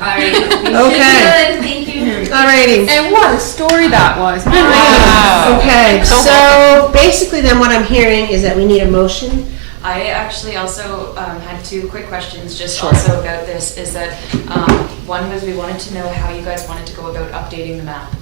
Alright. Okay. Thank you. Alrighty. And what a story that was. Wow. Okay, so basically then what I'm hearing is that we need a motion. I actually also had two quick questions just Sure. also about this, is that one was we wanted to know how you guys wanted to go about updating the map.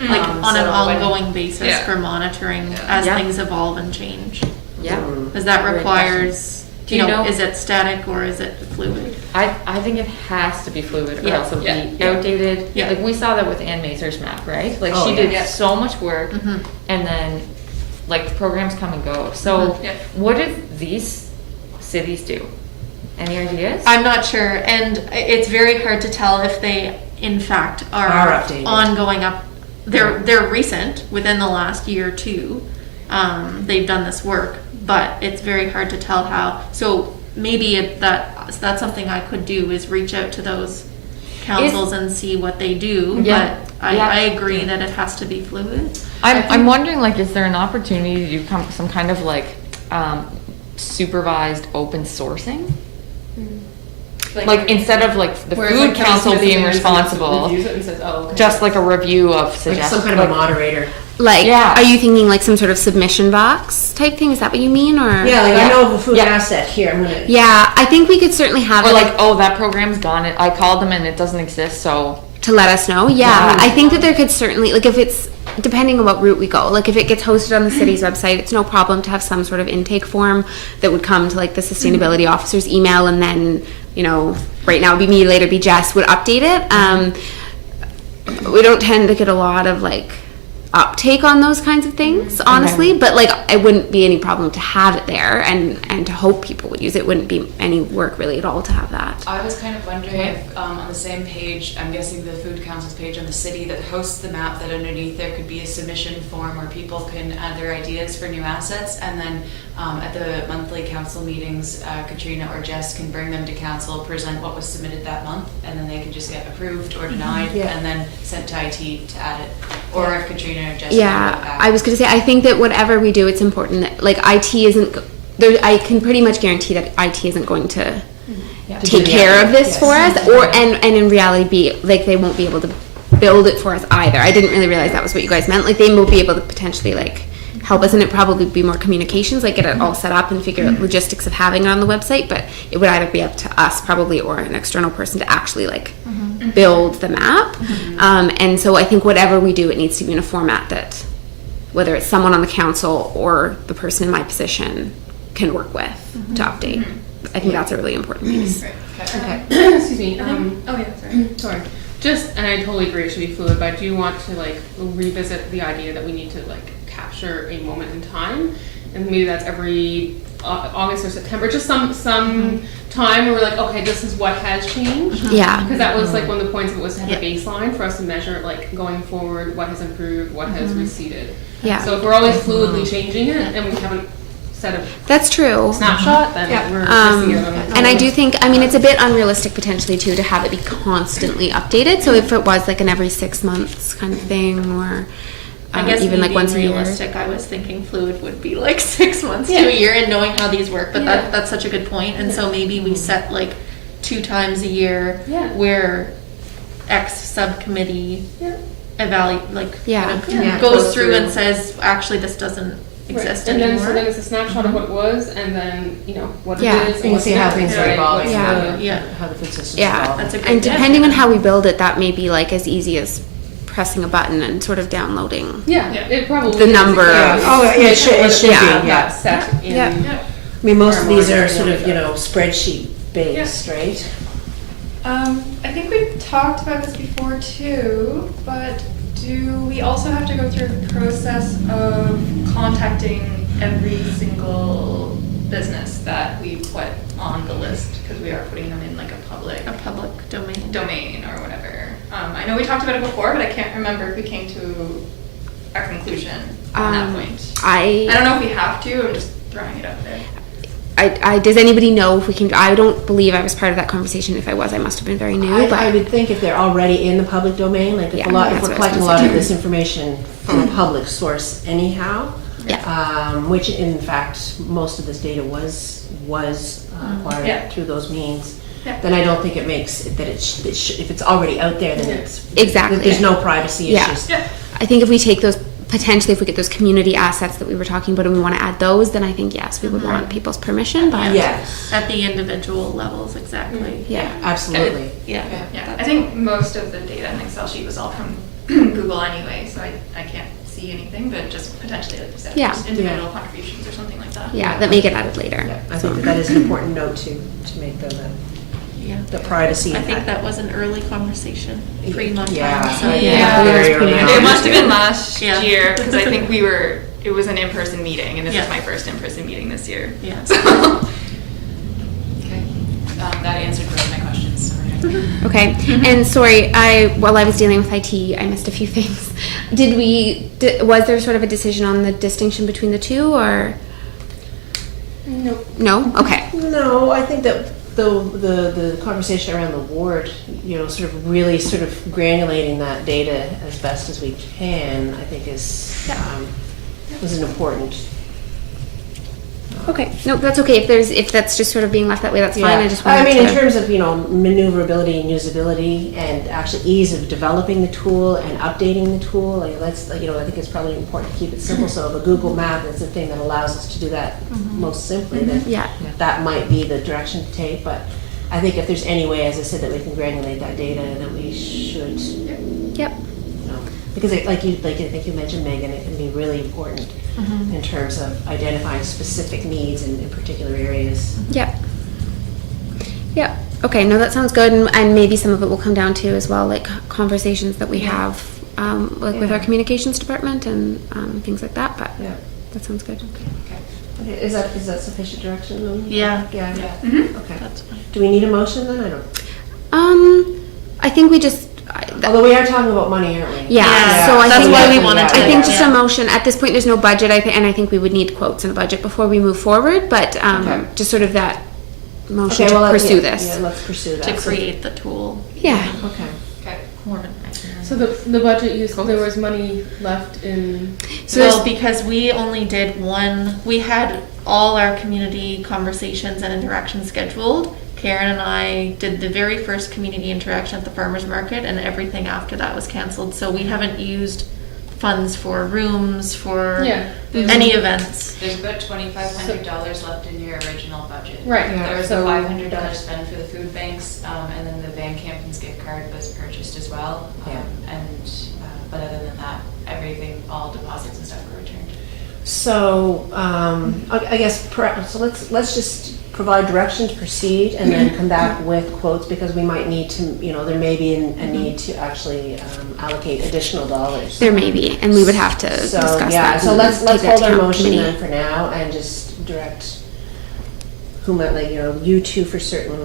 Like on an so when- ongoing basis Yeah. for monitoring as Yeah. things evolve and change. Yeah. Because that Great requires, Do you you know, know- is it static or is it fluid? I think it has to be fluid or Yeah. else it'll Yeah. be outdated. Yeah. Like we saw that with Ann Mazur's map, right? Like Oh, she yeah. did Yeah. so much work Mhm. and then like the programs come and go. So Yeah. what did these cities do? Any ideas? I'm not sure, and it's very hard to tell if they, in fact, Are are updated. ongoing up. They're recent, within the last year or two. They've done this work, but it's very hard to tell how. So maybe that's something I could do, is reach out to those councils and see what they do. Yeah. But I Yeah. agree that it has to be fluid. I'm wondering, like, is there an opportunity to do some kind of like supervised open sourcing? Like instead of like the Whereas, food like, council Smith being reviews responsible, it and says, oh, okay. just like a review of Like suggestions. some kind of a moderator. Like, Yeah. are you thinking like some sort of submission box type thing? Is that what you mean, or? Yeah, like I Yeah. know of a food Yeah. asset here, I'm gonna. Yeah, I think we could certainly have Or it like, oh, that program's gone. I called them and it doesn't exist, so to let us know. Yeah, Yeah. I think that there could certainly, like if it's, depending on what route we go, like if it gets hosted on the city's website, it's no problem to have some sort of intake form that would come to like the sustainability officer's email, and then, you know, right now it'd be me, later be Jess, would update it. We don't tend to get a lot of like uptake on those kinds of things, honestly, but like it wouldn't be any problem to have it there, and to hope people would use it. Wouldn't be any work really at all to have that. I was kind of wondering if on the same page, I'm guessing the Food Council's page on the city that hosts the map, that underneath there could be a submission form where people can add their ideas for new assets, and then at the monthly council meetings, Katrina or Jess can bring them to council, present what was submitted that month, and then they can just get approved or denied, Yeah. and then sent to IT to add it. Or if Katrina or Jess. Yeah, can go back. I was going to say, I think that whatever we do, it's important that, like, IT isn't, there, I can pretty much guarantee that IT isn't going to To take do the care of update, this yes. for us, or, and in reality be, like, they won't be able to build it for us either. I didn't really realize that was what you guys meant. Like, they won't be able to potentially, like, help us, and it probably be more communications, like get it all set up and figure out logistics of having it on the website, but it would either be up to us probably or an external person to actually like build the map. And so I think whatever we do, it needs to be in a format that whether it's someone on the council or the person in my position can work with to update. I think that's a really important piece. Okay. Excuse me. oh yeah, sorry. Sorry. Just, and I totally agree it should be fluid, but I do want to like revisit the idea that we need to like capture a moment in time, and maybe that's every August or September, just some time where we're like, okay, this is what has changed. Yeah. Because that was like one of the points of it, was to have Yeah. a baseline for us to measure like going forward, what has improved, what has receded. Yeah. So if we're always fluidly changing it and we haven't set a That's true. snapshot, then we're missing out on And I do think, I mean, it's a bit unrealistic potentially too to have it be constantly updated. So if it was like an every 6 months kind of thing, or I guess even me like being once a year. realistic, I was thinking fluid would be like 6 months to a year, and knowing how these work. But that's such a good point. And so maybe we set like 2 times a year where X subcommittee evaluate, like Yeah. kind of Yeah. goes Goes through through. and says, actually, this doesn't exist and anymore. then so then it's a snapshot of what it was, and then you know what Yeah. it is. You and can what's see how next, things are right? evolving. What's Yeah. the- Yeah. How the food system's Yeah, evolving. That's a good and tip. depending on how we build it, that may be like as easy as pressing a button and sort of downloading. Yeah, it probably The is. number Yeah. of- Oh, yeah, it should Yeah. be, yeah. That set in. Yeah. I mean, most of these are sort of, you know, spreadsheet based, right? I think we've talked about this before too, but do we also have to go through the process of contacting every single business that we put on the list? Because we are putting them in like a public domain or whatever. I know we talked about it before, but I can't remember if we came to a conclusion on that point. I don't know if we have to, I'm just throwing it out there. Does anybody know if we can? I don't believe I was part of that conversation. If I was, I must have been very new. I but would think if they're already in the public domain, like if Yeah, if that's we're what I was collecting a gonna lot say. of this information from a public source anyhow, Yeah. which in fact, most of this data was acquired Yeah. through those means. then I don't think it makes, that if it's already out there, then it's, Exactly. there's no privacy Yeah. issues. I think if we take those, potentially if we get those community assets that we were talking about and we want to add those, then I think, yes, we would want people's permission, but Yes, At the individual levels, exactly. yeah. absolutely. Yeah. Yeah, I think most of the data in the Excel sheet was all from Google anyway, so I can't see anything, but just potentially, like you said, Yeah. just individual contributions or something like that. Yeah, that may get added later. Yeah, I think that is an important note to make though, Yeah. the privacy. I think that was an early conversation, pre-month. Yeah. So, Yeah. Very early on. It must have been last Yeah. year because I think it was an in-person meeting, and this Yeah. is my first in-person meeting this year. Yeah. Okay. That answered both my questions, sorry. Okay, and sorry, while I was dealing with IT, I missed a few things. Was there sort of a decision on the distinction between the two, or? Nope. No? Okay. No, I think that the conversation around the ward, sort of really sort of granulating that data as best as we can, I think was an important. Okay, no, that's okay. If that's just sort of being left that way, that's fine. I just wanted I mean, to. in terms of, maneuverability and usability and actually ease of developing the tool and updating the tool, like I think it's probably important to keep it simple. So if a Google map is the thing that allows us to do that most simply, then Yeah. that might be the direction to take. But I think if there's any way, as I said, that we can granulate that data, that we should, Yep. because I think you mentioned, Megan, it can be really important in terms of identifying specific needs in particular areas. Yep. Yep. Okay, no, that sounds good, and maybe some of it will come down to as well, like conversations that we have, with our communications department and things like that. But Yeah. that sounds good. Okay, is that sufficient direction? Lily? Yeah. Yeah. Yeah. Okay. That's fine. Do we need a motion then? I don't. I think we just. Although we are talking about money, aren't we? Yeah, so I That's think why we wanted to. I think just yeah. a motion. At this point, there's no budget. And I think we would need quotes and a budget before we move forward. But Okay. just sort of that motion Okay, to well, pursue yeah, this. Yeah, let's pursue that. To create the tool. Yeah. Okay. Okay. So the budget use, there was money left in. Well, because we only did we had all our community conversations and interactions scheduled. Karen and I did the very first community interaction at the farmer's market, and everything after that was canceled. So we haven't used funds for rooms, for any events. There's about $2,500 left in your original budget. Right. Yeah. There was So- a $500 spent for the food banks, and then the Van Campens gift card was purchased as well. But other than that, everything, all deposits and stuff were returned. So I guess so. Let's just provide direction to proceed, and then come back with quotes, because we might need to. There may be a need to actually allocate additional dollars. There may be, and we would have to So discuss yeah, that. so and let's take that hold to our town motion committee. then for now, and just direct you two for certain,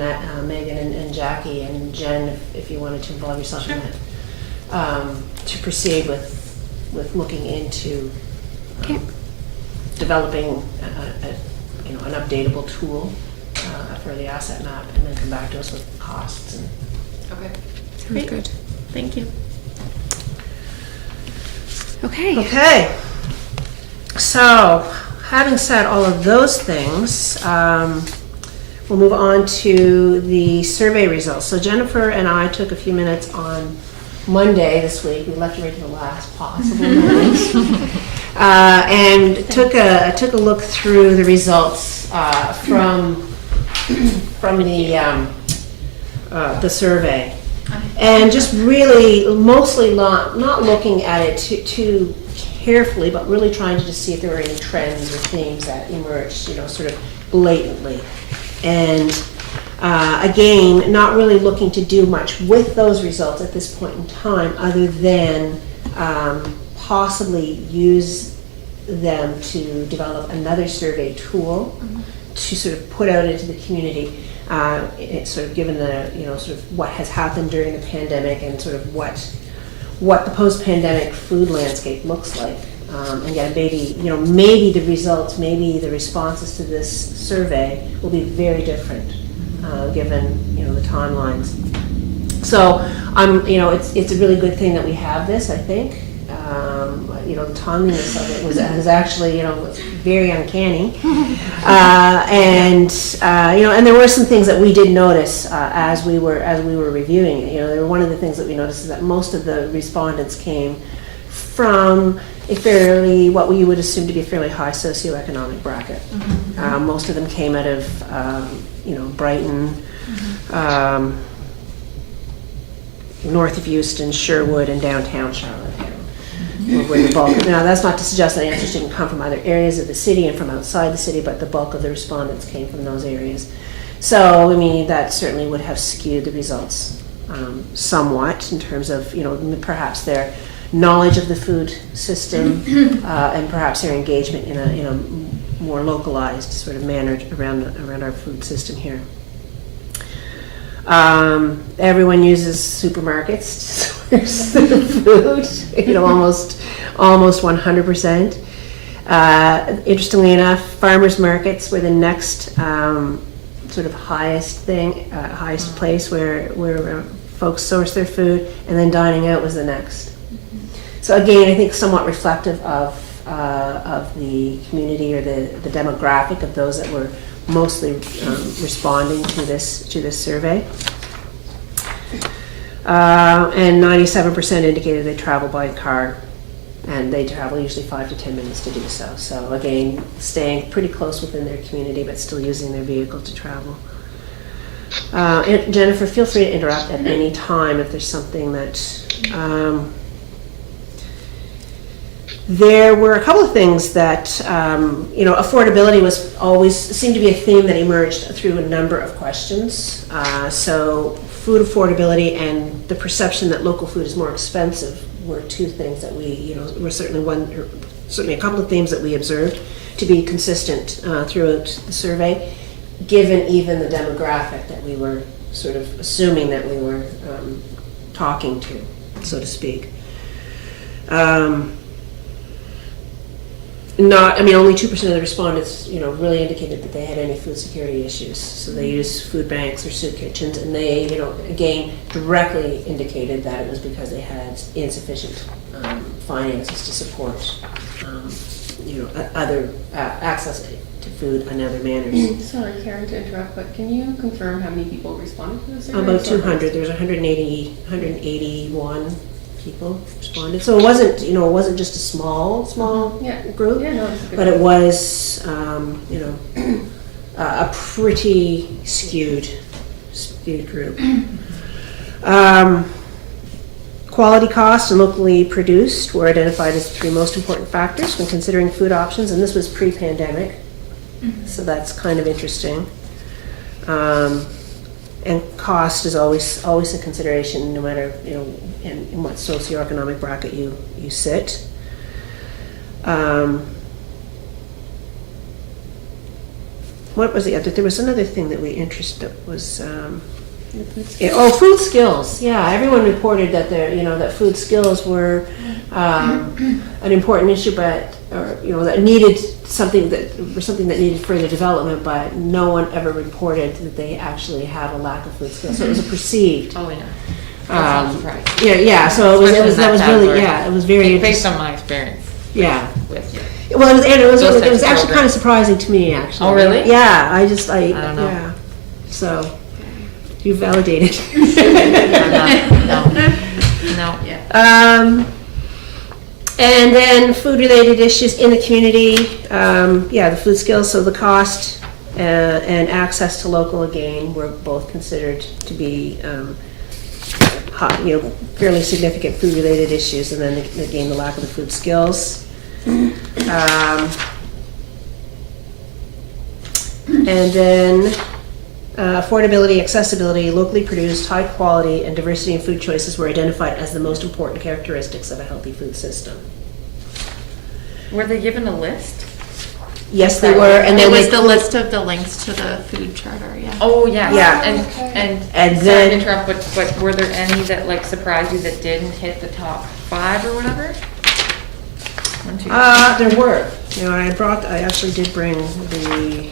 Megan and Jackie, and Jen, if you wanted to involve yourself in that, to proceed with looking into Okay. developing an updatable tool for the asset map, and then come back to us with costs. And Okay. Sounds Great. good. Thank you. Okay. okay. So, having said all of those things, we'll move on to the survey results. So Jennifer and I took a few minutes on Monday this week. We left it right to the last possible moment, and took a look through the results from the survey, and just really mostly not looking at it too carefully, but really trying to just see if there were any trends or themes that emerged, sort of blatantly. And again, not really looking to do much with those results at this point in time, other than possibly use them to develop another survey tool to sort of put out into the community. It's sort of given the, sort of what has happened during the pandemic, and sort of what the post-pandemic food landscape looks like. And yeah, maybe the results, maybe the responses to this survey will be very different, given the timelines. So it's a really good thing that we have this, I think, The timeliness of it was actually, very uncanny. And there were some things that we did notice as we were reviewing it. One of the things that we noticed is that most of the respondents came from what we would assume to be a fairly high socioeconomic bracket. Most of them came out of, Brighton, north of Houston, Sherwood, and downtown Charlotte. Were the bulk. Now, that's not to suggest that answers didn't come from other areas of the city and from outside the city, but the bulk of the respondents came from those areas. So, that certainly would have skewed the results somewhat in terms of, perhaps their knowledge of the food system and perhaps their engagement in a more localized sort of manner around our food system here. Everyone uses supermarkets to source their food, almost 100%. Interestingly enough, farmers markets were the next sort of highest place where folks source their food, and then dining out was the next. So again, I think somewhat reflective of the community or the demographic of those that were mostly responding to this survey. And 97% indicated they travel by car, and they travel usually 5 to 10 minutes to do so. So again, staying pretty close within their community, but still using their vehicle to travel. And Jennifer, feel free to interrupt at any time if there's something that... There were a couple of things that, affordability seemed to be a theme that emerged through a number of questions. So food affordability and the perception that local food is more expensive were two things that were certainly a couple of themes that we observed to be consistent throughout the survey, given even the demographic that we were sort of assuming that we were talking to, so to speak. Only 2% of the respondents, really indicated that they had any food security issues. So they used food banks or soup kitchens, and they, again, directly indicated that it was because they had insufficient finances to support, other access to food in other manners. Sorry, Karen, to interrupt, but can you confirm how many people responded to this survey? About 200. There's 181 people responded. So it wasn't just a small group, but it was, a pretty skewed group. Quality, cost, and locally produced were identified as the three most important factors when considering food options, and this was pre-pandemic, so that's kind of interesting. And cost is always a consideration, no matter in what socioeconomic bracket you sit. What was the other? There was another thing that was. Food skills. Yeah, everyone reported that that food skills were an important issue, but that needed something that needed further development. But no one ever reported that they actually have a lack of food skills. So it was a perceived. Oh yeah. That's not surprising. Yeah. So it was really it was very based on my experience. Yeah. With Well, it was those actually kind of surprising to me, actually. Oh really? Yeah. I don't know. Yeah. So. You validated. No. Yeah. And then food-related issues in the community. The food skills, so the cost and access to local, again, were both considered to be fairly significant food-related issues. And then again, the lack of the food skills. And then. Affordability, accessibility, locally produced, high quality, and diversity in food choices were identified as the most important characteristics of a healthy food system. Were they given a list? Yes, they were, and It then was the list of the links to the food charter, yeah. Oh yeah. Yeah. And And sorry then- to interrupt, but were there any that surprised you that didn't hit the top 5 or whatever? 1, 2, There were. I actually did bring the.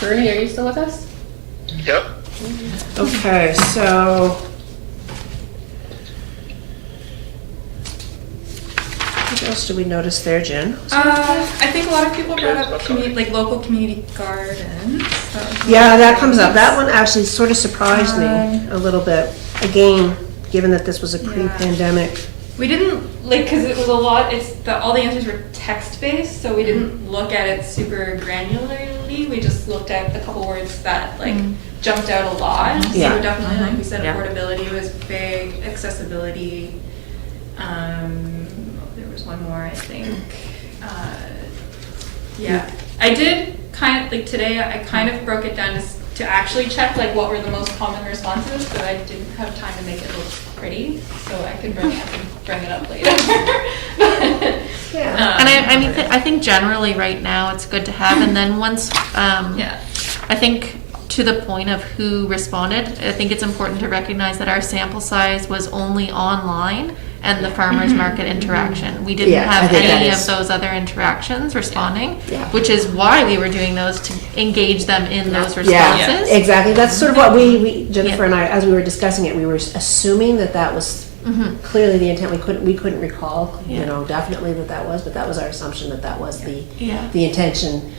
Bernie, are you still with us? Yep. Okay, so. What else did we notice there, Jen? I think a lot of people brought up like local community gardens. Yeah, that comes up. That one actually sort of surprised me a little bit. Again, given that this was a pre-pandemic. We didn't like because it was a lot. All the answers were text based, so we didn't look at it super granularly. We just looked at the couple words that like jumped out a lot. Yeah. So definitely, like we said, Yeah. affordability was big. Accessibility. There was one more, I think. Yeah, I did kind of like today. I kind of broke it down to actually check like what were the most common responses, but I didn't have time to make it look pretty, so I could bring it up later. Yeah. And I mean, I think generally right now it's good to have, and then once, Yeah. I think to the point of who responded, I think it's important to recognize that our sample size was only online and the farmer's market interaction. We didn't Yeah, I have think that any is- of those other interactions responding, Yeah. which is why we were doing those, to engage them in those Yeah, responses. exactly. That's sort of what we Jennifer Yeah. and I, as we were discussing it, we were assuming that was clearly the intent. We couldn't recall, Yeah. definitely that was, but that was our assumption that was Yeah. the intention.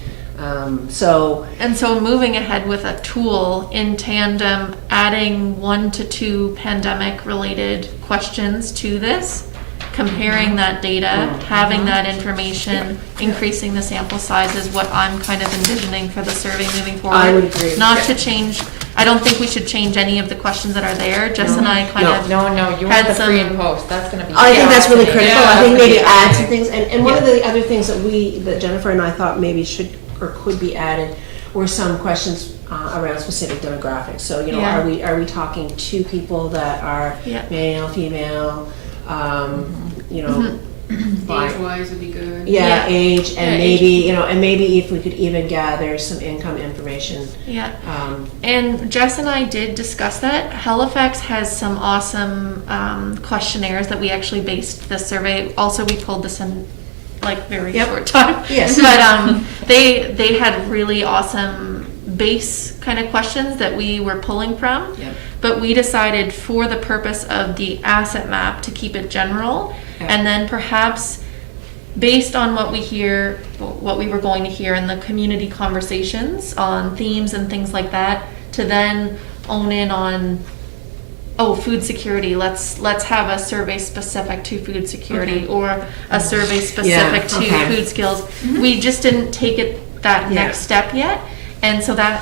So And so moving ahead with a tool in tandem, adding 1 to 2 pandemic related questions to this, comparing that data, having that information, increasing the sample size is what I'm kind of envisioning for the survey moving forward. I would agree. Not to change, I don't think we should change any of the questions that are there. Jess and I kind of. No, you Had want the pre some- and post, that's gonna be. I think that's really critical. I think maybe Yeah. add some things, and one of the other things that Jennifer and I thought maybe should or could be added were some questions around specific demographics. So Yeah. are we talking to people that are Yeah. male, female, by- Age-wise would be good. yeah, age, and Yeah, maybe and maybe if we could even gather some income information. Yeah. And Jess and I did discuss that. Halifax has some awesome questionnaires that we actually based the survey. Also, we pulled this in like very Yep. short time. Yes. But they had really awesome base kind of questions that we were pulling from. Yep. But we decided for the purpose of the asset map to keep it general, Yep. and then perhaps based on what we were going to hear in the community conversations on themes and things like that, to then own in on, food security. Let's have a survey specific to food security, or a survey specific to okay. food skills. We just didn't take it that Yeah. next step yet, and so that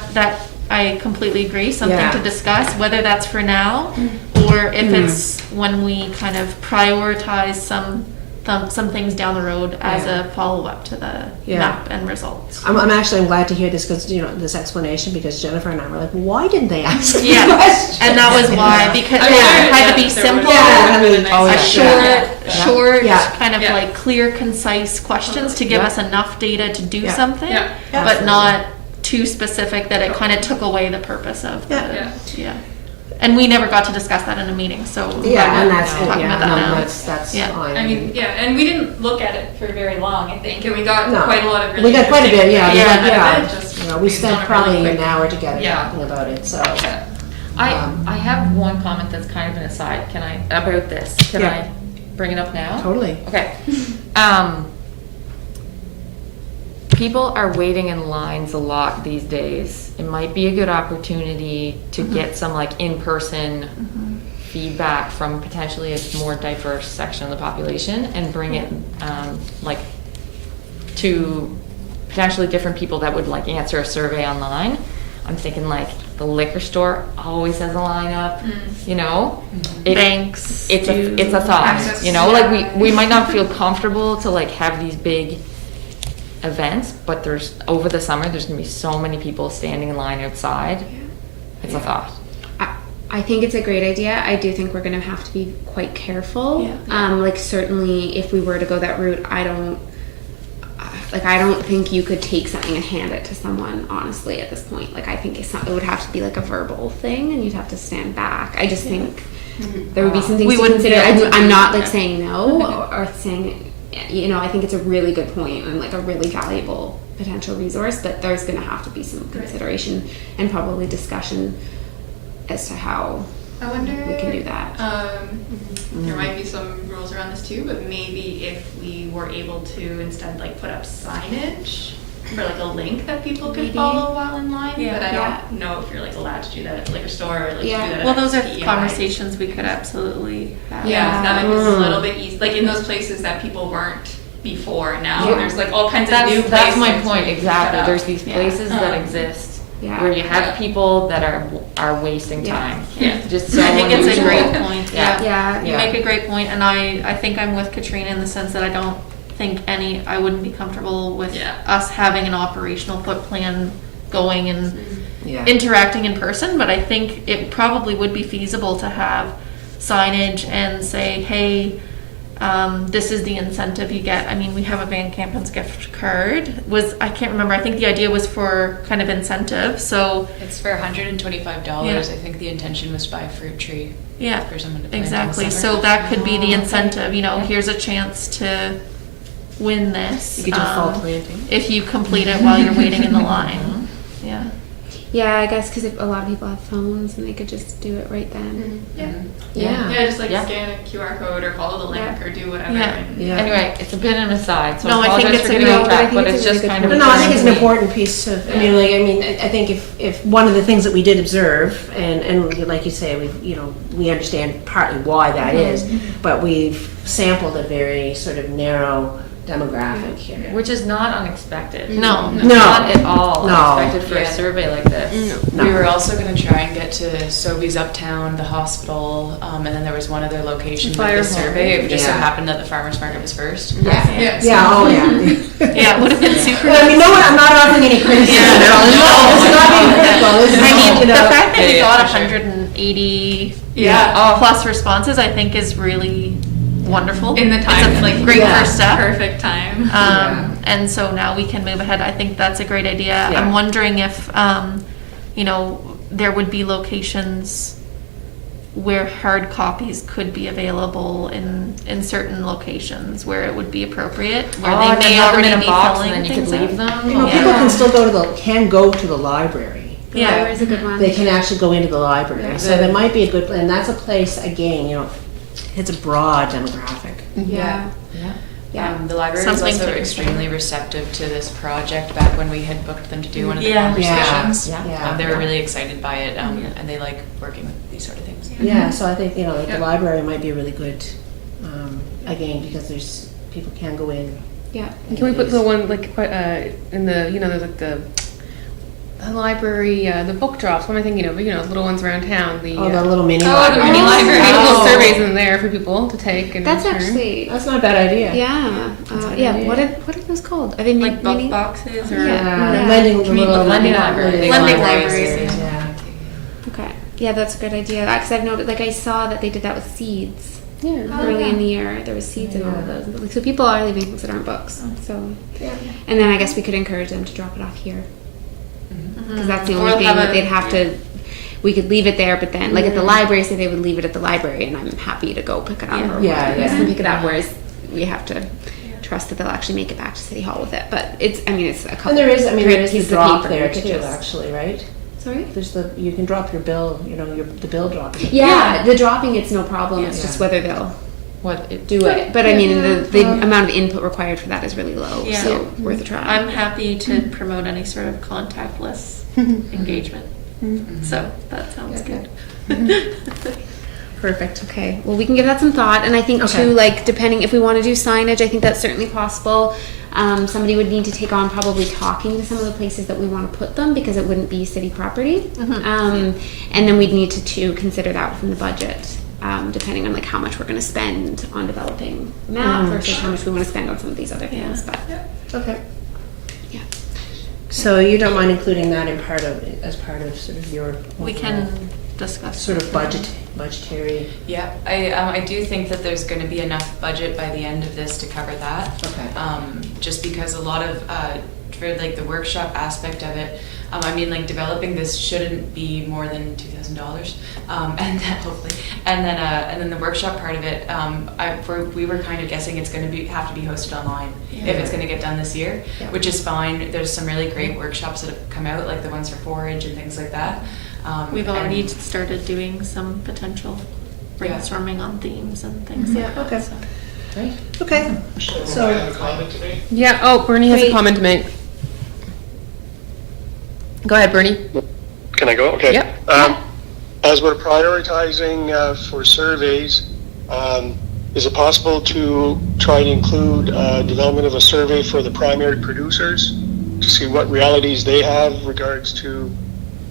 I completely agree. Something Yeah. to discuss, whether that's for now or if it's when we kind of prioritize some things down the road as Yeah. a follow-up to the Yeah. map and results. I'm glad to hear this because this explanation, because Jennifer and I were like, why didn't they ask? the Yeah, question? and that was why, because I mean, it had to be there was- simple, Yeah, I mean, Oh, a yeah. short, Yeah. kind of Yeah. like clear, concise questions to give Yeah. us enough data to do Yeah. something, Yeah. but not too specific that it kind of took away the purpose of the, Yeah. yeah. And we never got to discuss that in a meeting, so I'm Yeah, glad and we're that's talking about that now. that's Yeah. fine. I mean, yeah, and we didn't look at it for very long, I think, and we got No. quite a lot of really We got quite a bit, interesting yeah. ideas out of Yeah. it, just We based spent on it probably really an quick. hour together Yeah. talking about it. So I have one comment that's kind of an aside, about this, can Yeah. I bring it up now? totally. Okay. People are waiting in lines a lot these days. It might be a good opportunity to get some like in-person feedback from potentially a more diverse section of the population and bring it to potentially different people that would like answer a survey online. I'm thinking like the liquor store always has a lineup, It- Banks. it's a thought, Access, like we might not feel comfortable to like have these big events, but there's over the summer there's gonna be so many people standing in line outside. It's a thought. I think it's a great idea. I do think we're going to have to be quite careful. Like certainly if we were to go that route, I don't think you could take something and hand it to someone, honestly, at this point. Like I think it would have to be like a verbal thing and you'd have to stand back. I just think there would be some things We to wouldn't be consider. able to I'm do not like that. saying no or saying, I think it's a really good point and like a really valuable potential resource, but there's going to have to be some consideration and probably discussion as to how I wonder. we can do that. There might be some rules around this too, but maybe if we were able to instead like put up signage for like a link that people could Maybe. follow while in line. Yeah. But I Yeah. don't know if you're like allowed to do that at the liquor store or like Yeah. to do that. Well, at those are PEI. conversations we could absolutely have. Yeah, that might be a little bit easy. Like in those places that people weren't before, now Yeah. there's like all kinds of new places. That's my point, to set exactly. up. There's these Yeah. places that exist Yeah. where you have people that are wasting Yeah. time. Yeah. Just so I think it's a unusual. great point, Yeah. yeah. Yeah. You make a great point, and I think I'm with Katrina in the sense that I don't think I wouldn't be comfortable with Yeah. us having an operational foot plan going and Yeah. interacting in person, but I think it probably would be feasible to have signage and say, hey, this is the incentive you get. I mean, we have a Van Campens gift card. I can't remember. I think the idea was for kind of incentive. So It's for $125. Yeah. I think the intention was to buy a fruit tree yeah, for someone to plant in the exactly. summer. So that could be the incentive. You know, here's a chance to win this. You could do fall planting. if you complete it while you're waiting in the line. Yeah. Yeah, I guess because a lot of people have phones and they could just do it right then. Yeah. Yeah. Yeah, just like Yeah. scan a QR code or follow the link Yeah. or do whatever. Yeah. and- Yeah. Anyway, it's a bit of an aside, so No, I I think apologize it's for a getting good- off but I track, think but it's it's a really just good kind point. of. No, I think it's an important to me. important piece of, I mean, like, I think if one of the things that we did observe, and like you say, we understand partly why that is, but we've sampled a very sort of narrow demographic here. Which is not unexpected. No. Not at all No. unexpected for Yeah. a survey like this. No. We were also going to try and get to Sobeys Uptown, the hospital, and then there was one other location Fire with the hall. survey. It just so Yeah. happened that the farmer's market was first. Yeah. Yeah, oh, yeah. Yeah, it would have been super. But I mean, I'm not offering any criticism at all. No, it's not being critical. This is I mean, all, you the know. fact that we Yeah, got for sure. 180 Yeah. plus responses, I think, is really wonderful. In the time, it's a like, great yeah. first step. Perfect time. And so now we can move ahead. I think that's a great idea. Yeah. I'm wondering if, there would be locations where hard copies could be available in certain locations where it would be appropriate, where Oh, they and then may have them already in a be box filling and then you things could leave out. them. You know, people can still go to the library. The Yeah. library's a good one. They can actually go into the library. Yeah. So there might be a good, and that's a place, again, it's a broad demographic. Yeah. Yeah. The library was Something also to extremely receptive to this project back when we had booked them to do one of the Yeah. conversations. Yeah. They were really excited by it, and they like working with these sort of things. Yeah, so I think, like the Yeah. library might be really good, again, because people can go in. Yeah. And can we put the one like in the there's like the library the book drops? What am I thinking of? Little ones around town. The Oh, the little mini the library. mini library. Little Oh. surveys in there for people to take and That's return. actually. That's not a bad idea. Yeah. Yeah. What are those called? Are they Like book mini? boxes or Yeah. Yeah, lending, the little lending library. Lending libraries. libraries. Yeah. Okay. Yeah, that's a good idea. Because I've noted, like, I saw that they did that with seeds. Yeah. Early in the year, there was seeds in all of those. So people are leaving things that aren't books. So, Yeah. and then I guess we could encourage them to drop it off here because that's the Or only thing have that a- they'd have to. We could leave it there, but then, like at the library, say they would leave it at the library, and I'm happy to go pick it up or Yeah, whatever, yeah. pick it up. Whereas we have to trust that they'll actually make it back to City Hall with it. But it's a couple. And there is the pieces of drop paper there we could too, just- actually, right? Sorry. There's you can drop your bill, the bill drop. Yeah, the dropping, it's no problem. It's Yeah. just whether they'll What it, do it. But I mean, the amount of input required for that is really low. Yeah. So worth a try. I'm happy to promote any sort of contactless engagement. So that sounds good. Perfect. Okay, well, we can give that some thought, and I think Okay. too, like, depending if we want to do signage, I think that's certainly possible. Somebody would need to take on probably talking to some of the places that we want to put them because it wouldn't be city property, and then we'd need to consider that from the budget, depending on like how much we're going to spend on developing a map versus how much we want to spend on some of these other things. But Okay. yeah, So you don't mind including that as part of sort of your We can discuss. sort of budgetary. Yeah, I do think that there's going to be enough budget by the end of this to cover that. Okay. Just because a lot of for like the workshop aspect of it, I mean, like developing this shouldn't be more than $2,000, and then hopefully, and then the workshop part of it, we were kind of guessing it's going to have to be hosted online if it's going to get done this year, which is fine. There's some really great workshops that have come out, like the ones for forage and things like that. We've already and- started doing some potential brainstorming on themes and things Yeah, like that. okay. So. Right. Okay. So. I have a comment to make. Yeah, oh, Bernie has a Great. comment to make. Go ahead, Bernie. Can I go? Okay. Yep. As we're prioritizing for surveys, is it possible to try to include development of a survey for the primary producers to see what realities they have regards to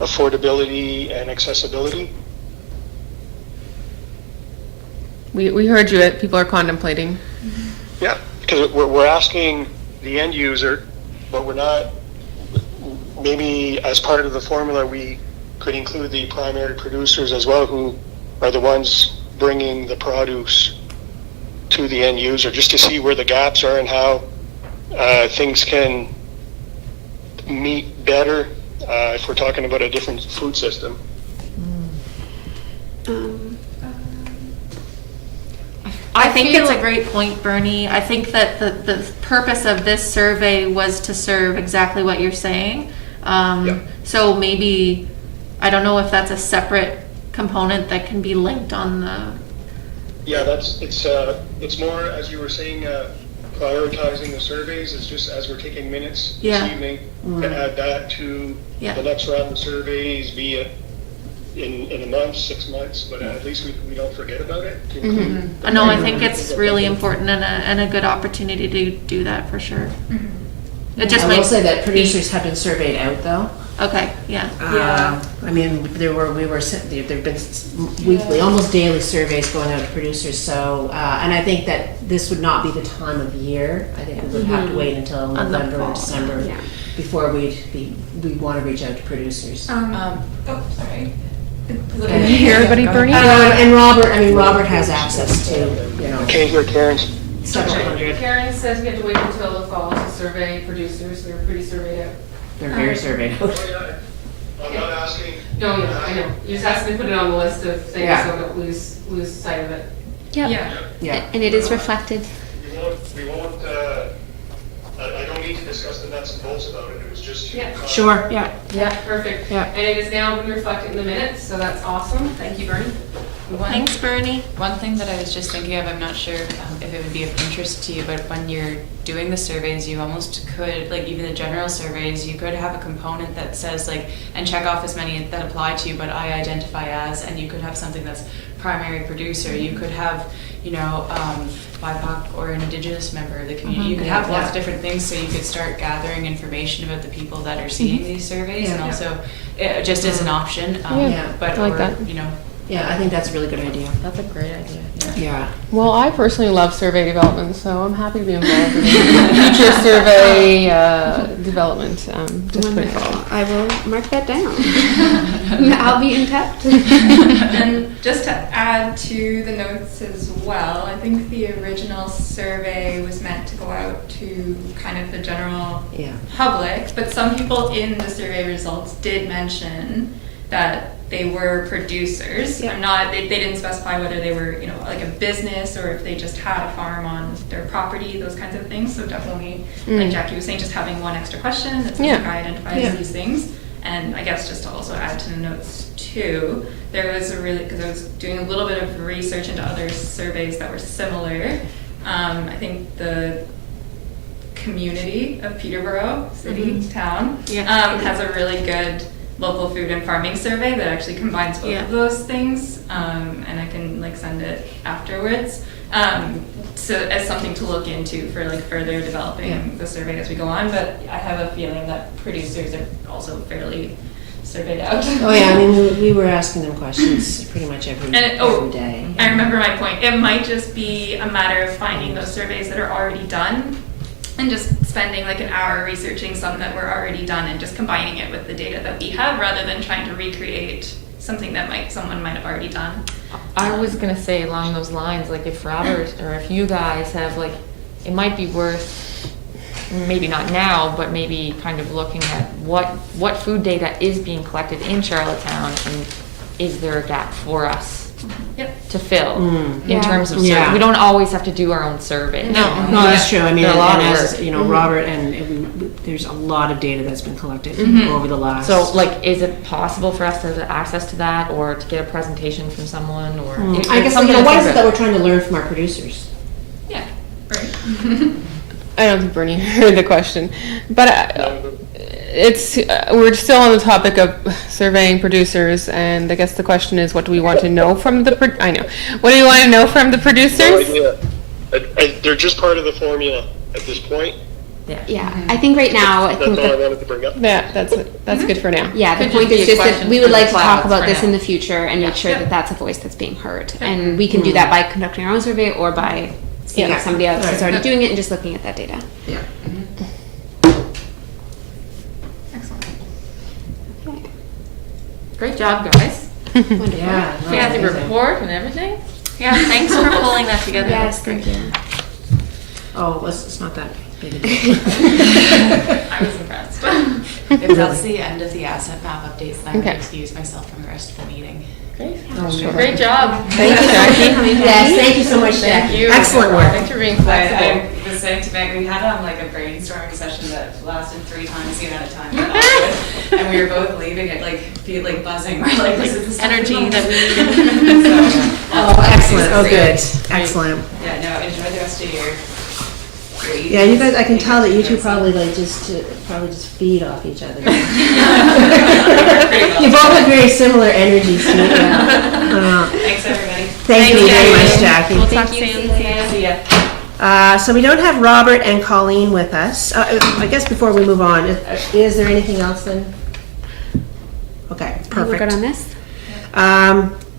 affordability and accessibility? We heard you. People are contemplating. Yeah, because we're asking the end user, but we're not, maybe as part of the formula, we could include the primary producers as well, who are the ones bringing the produce to the end user, just to see where the gaps are and how things can meet better if we're talking about a different food system. I think feel- it's a great point, Bernie. I think that the purpose of this survey was to serve exactly what you're saying. So maybe, I don't know if that's a separate component that can be linked on the, Yeah, it's more, as you were saying, prioritizing the surveys. It's just as we're taking minutes this Yeah. evening to add that to Yeah. the next round of surveys, be it in a month, 6 months, but at least we don't forget about it. to include the no, I primary think it's people. really important and a good opportunity to do that for sure. It just I will might say that be- producers have been surveyed out though. Okay, yeah. I mean, there've been weekly, almost daily surveys going out to producers, so, and I think that this would not be the time of year. I think we would have to wait until On the November or fall, December yeah. before we'd want to reach out to producers. Oh, sorry. Okay. You hear everybody, Bernie? Well, and Robert has access to, you know, Can't hear Karen's. several hundred, Karen says we have to wait until the fall to survey producers. We're pretty surveyed out. they're very surveyed out. I'm not asking. No, yeah, I know. You just asked me to put it on the list of things Yeah. so I don't lose sight of it. Yep. Yeah. And it is reflected. We won't, I don't need to discuss the nuts and bolts about it. It was just to. Yeah. Sure, yeah. Yeah, perfect. Yeah. And it is now been reflected in the minutes, so that's awesome. Thank you, Bernie. Thanks, Bernie. One thing that I was just thinking of, I'm not sure if it would be of interest to you, but when you're doing the surveys, you almost could, like even the general surveys, you could have a component that says like, and check off as many that apply to you, but I identify as, and you could have something that's primary producer. You could have, BIPOC or an Indigenous member of the community. You could have lots of different things, so you could start gathering information about the people that are seeing these surveys, and also just as an option. Yeah, but I like or, that. Yeah, I think that's a really good idea. That's a great idea. Yeah. Well, I personally love survey development, so I'm happy to be involved in future survey development. Just put it Wonderful. forward. I will mark that down. I'll be in touch. And just to add to the notes as well, I think the original survey was meant to go out to kind of the general Yeah. public, but some people in the survey results did mention that they were producers. Yeah. They didn't specify whether they were, like a business or if they just had a farm on their property, those kinds of things. So definitely, like Jackie was saying, just having one extra question that Yeah. identifies these things. And I guess just to also add to the notes too, there was because I was doing a little bit of research into other surveys that were similar. I think the community of Peterborough, city, town, has a really good local food and farming survey that actually combines both of those things, and I can send it afterwards. So as something to look into for further developing the survey as we go on, but I have a feeling that producers are also fairly surveyed out. Oh yeah, I mean, we were asking them questions pretty much every day. I remember my point. It might just be a matter of finding those surveys that are already done and just spending an hour researching some that were already done and just combining it with the data that we have rather than trying to recreate something that someone might have already done. I was gonna say along those lines, if Robert or if you guys have it might be worth maybe not now, but maybe kind of looking at what food data is being collected in Charlottetown, and is there a gap for us to fill in Yeah. terms of Yeah. we don't always have to do our own survey. No. No, that's true. I mean, There are a lot and of as work. you know, Robert, and there's a lot of data that's been collected over the last. So, like, is it possible for us to have access to that, or to get a presentation from someone, or I guess, something what to is think it that about. we're trying to learn from our producers? Yeah. I don't think Bernie heard the question, but it's we're still on the topic of surveying producers, and I guess the question is, what do we want to know from the? I know. What do you want to know from the No producers? idea. They're just part of the formula at this point. Yeah, I think right now, I That's think all I that, wanted to bring up. Yeah, that's good for now. yeah, the Could point just is be a just that question we for would the like to talk clouds about for this now. in the future and make sure that that's a voice that's being heard. And we can do that by conducting our own survey or by seeing Yeah. if somebody else is Right. already doing it and just looking at that data. Yeah. Great job, guys. Wonderful. Yeah. no, We had the amazing. report and everything. Yeah, thanks for pulling that together. Yes, That's thank great. you. Oh, it's not that big a deal. I was impressed. If that's the end of the asset map updates, then I Okay. would excuse myself from the rest of the meeting. Great job. Thank you, Jackie. Yes, thank you so much, Thank Jackie. you. Excellent work. Thanks for being I flexible. was saying to Meg, we had like a brainstorming session that lasted 3 times the amount of time that I did, and we were both leaving it like buzzing. We're like, this is the stuff Energy we that want. we So, Oh, excellent. Oh, good. Great. Excellent. Yeah, no, enjoy the rest of your evening. Yeah, you guys, I can tell that you two probably just feed off each other. You both have very similar energies. So, yeah. Thanks, everybody. Thank you very much, Jackie. We'll talk soon. See ya. So we don't have Robert and Colleen with us. I guess before we move on, is there anything else then? Okay, We're good perfect. on this?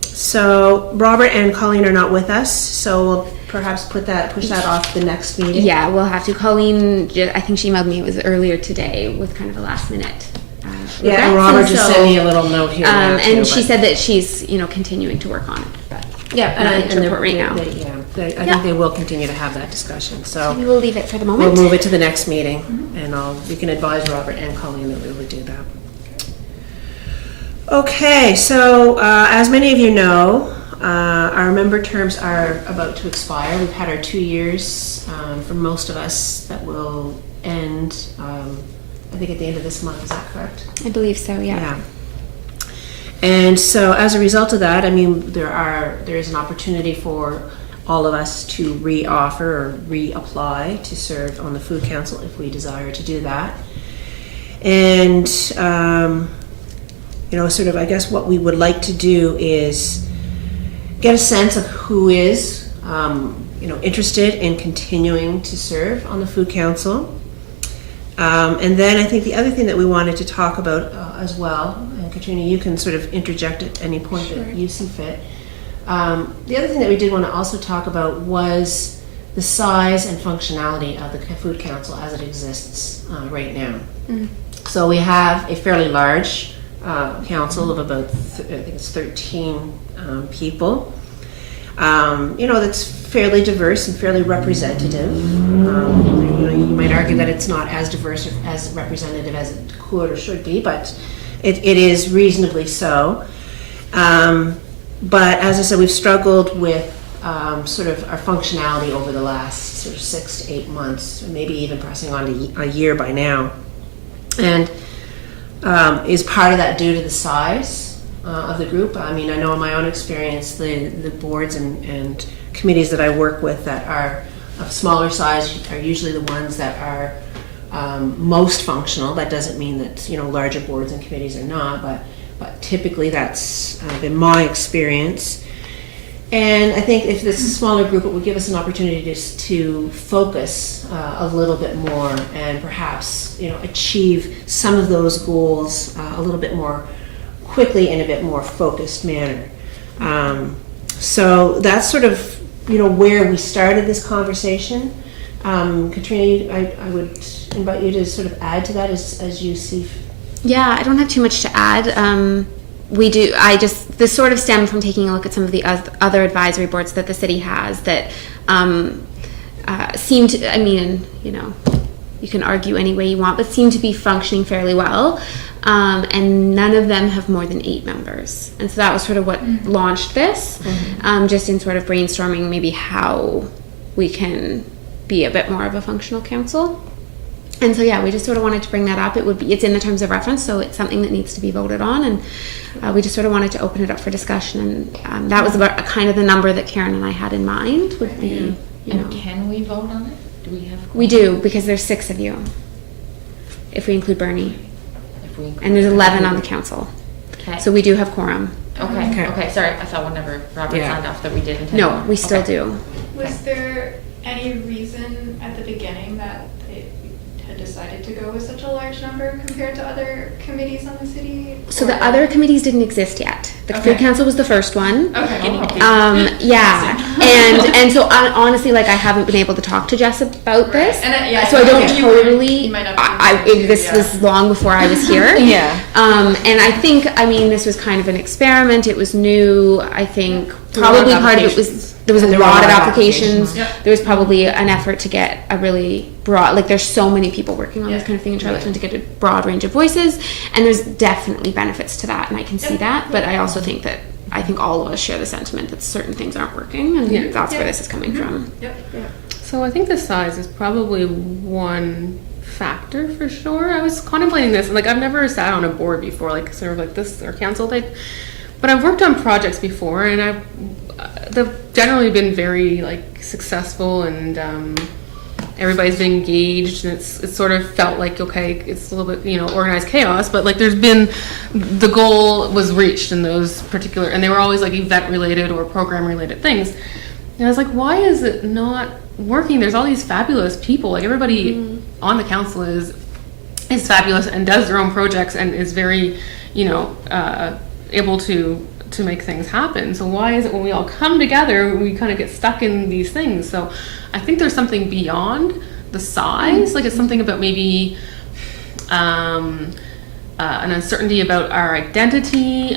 So Robert and Colleen are not with us, so we'll perhaps push that off the next meeting. Yeah, we'll have to. Colleen, I think she emailed me, it was earlier today with kind of a last minute. Yeah, and Robert just sent me a little note here. now, too, and she but- said that she's, continuing to work on it. But Yeah, nothing to and report right now. I think they will continue to have that discussion, so we will leave it for the we'll moment. move it to the next meeting, and we can advise Robert and Colleen that we will do that. Okay, so as many of you know, our member terms are about to expire. We've had our 2 years for most of us that will end, I think at the end of this month, is that correct? I believe so, yeah. Yeah. And so as a result of that, I mean, there is an opportunity for all of us to re-offer or reapply to serve on the Food Council if we desire to do that. And, sort of, I guess what we would like to do is get a sense of who is, interested in continuing to serve on the Food Council. And then I think the other thing that we wanted to talk about as well, and Katrina, you can sort of interject at any point that you see fit. The other thing that we did want to also talk about was the size and functionality of the Food Council as it exists right now. So we have a fairly large council of about, I think it's 13 people. That's fairly diverse and fairly representative. You might argue that it's not as diverse or as representative as it could or should be, but it is reasonably so. But as I said, we've struggled with sort of our functionality over the last sort of 6 to 8 months, maybe even pressing on to a year by now. And is part of that due to the size of the group? I mean, I know in my own experience, the boards and committees that I work with that are of smaller size are usually the ones that are most functional. That doesn't mean that larger boards and committees are not, but typically that's been my experience. And I think if this is a smaller group, it would give us an opportunity to focus a little bit more and perhaps achieve some of those goals a little bit more quickly in a bit more focused manner. So that's sort of where we started this conversation. Katrina, I would invite you to sort of add to that as you see. Yeah, I don't have too much to add. This sort of stemmed from taking a look at some of the other advisory boards that the city has that seem to, you can argue any way you want, but seem to be functioning fairly well. And none of them have more than 8 members. And so that was sort of what launched this, just in sort of brainstorming maybe how we can be a bit more of a functional council. And so, yeah, we just sort of wanted to bring that up. It's in the terms of reference, so it's something that needs to be voted on. And we just sort of wanted to open it up for discussion. And that was about kind of the number that Karen and I had in mind would be, you know. And can we vote on it? Do we have? We do, because there's 6 of you, if we include Bernie. If we And there's 11 on the council. Okay. So we do have quorum. Okay. Sorry, I thought whenever Robert Yeah. signed off that we didn't. have No, one. we still Okay. do. Was there any reason at the beginning that they had decided to go with such a large number compared to other committees on the city? So the other committees didn't exist yet. The Food Council was the first one. Okay. Yeah, and so honestly, like I haven't been able to talk to Jess about this, And, yeah, so I don't okay. You were- totally. you might not be able to, This yeah. was long before I was here. Yeah. And I think, I mean, this was kind of an experiment. It was new. I think probably part of it was there was a There were lot of of applications. Yep. There was probably an effort to get a really broad, like there's so many people working on this Yeah. kind of thing in Charlottetown to get a broad range of voices, and there's definitely benefits to that, and I can see that. But I also think that I think all of us share the sentiment that certain things aren't working, and Yeah. that's where this is coming from. Yep. So I think the size is probably one factor for sure. I was contemplating this, like I've never sat on a board before, like sort of like this or council type, but I've worked on projects before, and they've generally been very like successful, and everybody's been engaged, and it's sort of felt like okay, it's a little bit organized chaos, but like there's been the goal was reached in those particular, and they were always like event related or program related things. And I was like, why is it not working? There's all these fabulous people. Like everybody on the council is fabulous and does their own projects and is very, able to make things happen. So why is it when we all come together, we kind of get stuck in these things? So I think there's something beyond the size. Like it's something about maybe an uncertainty about our identity.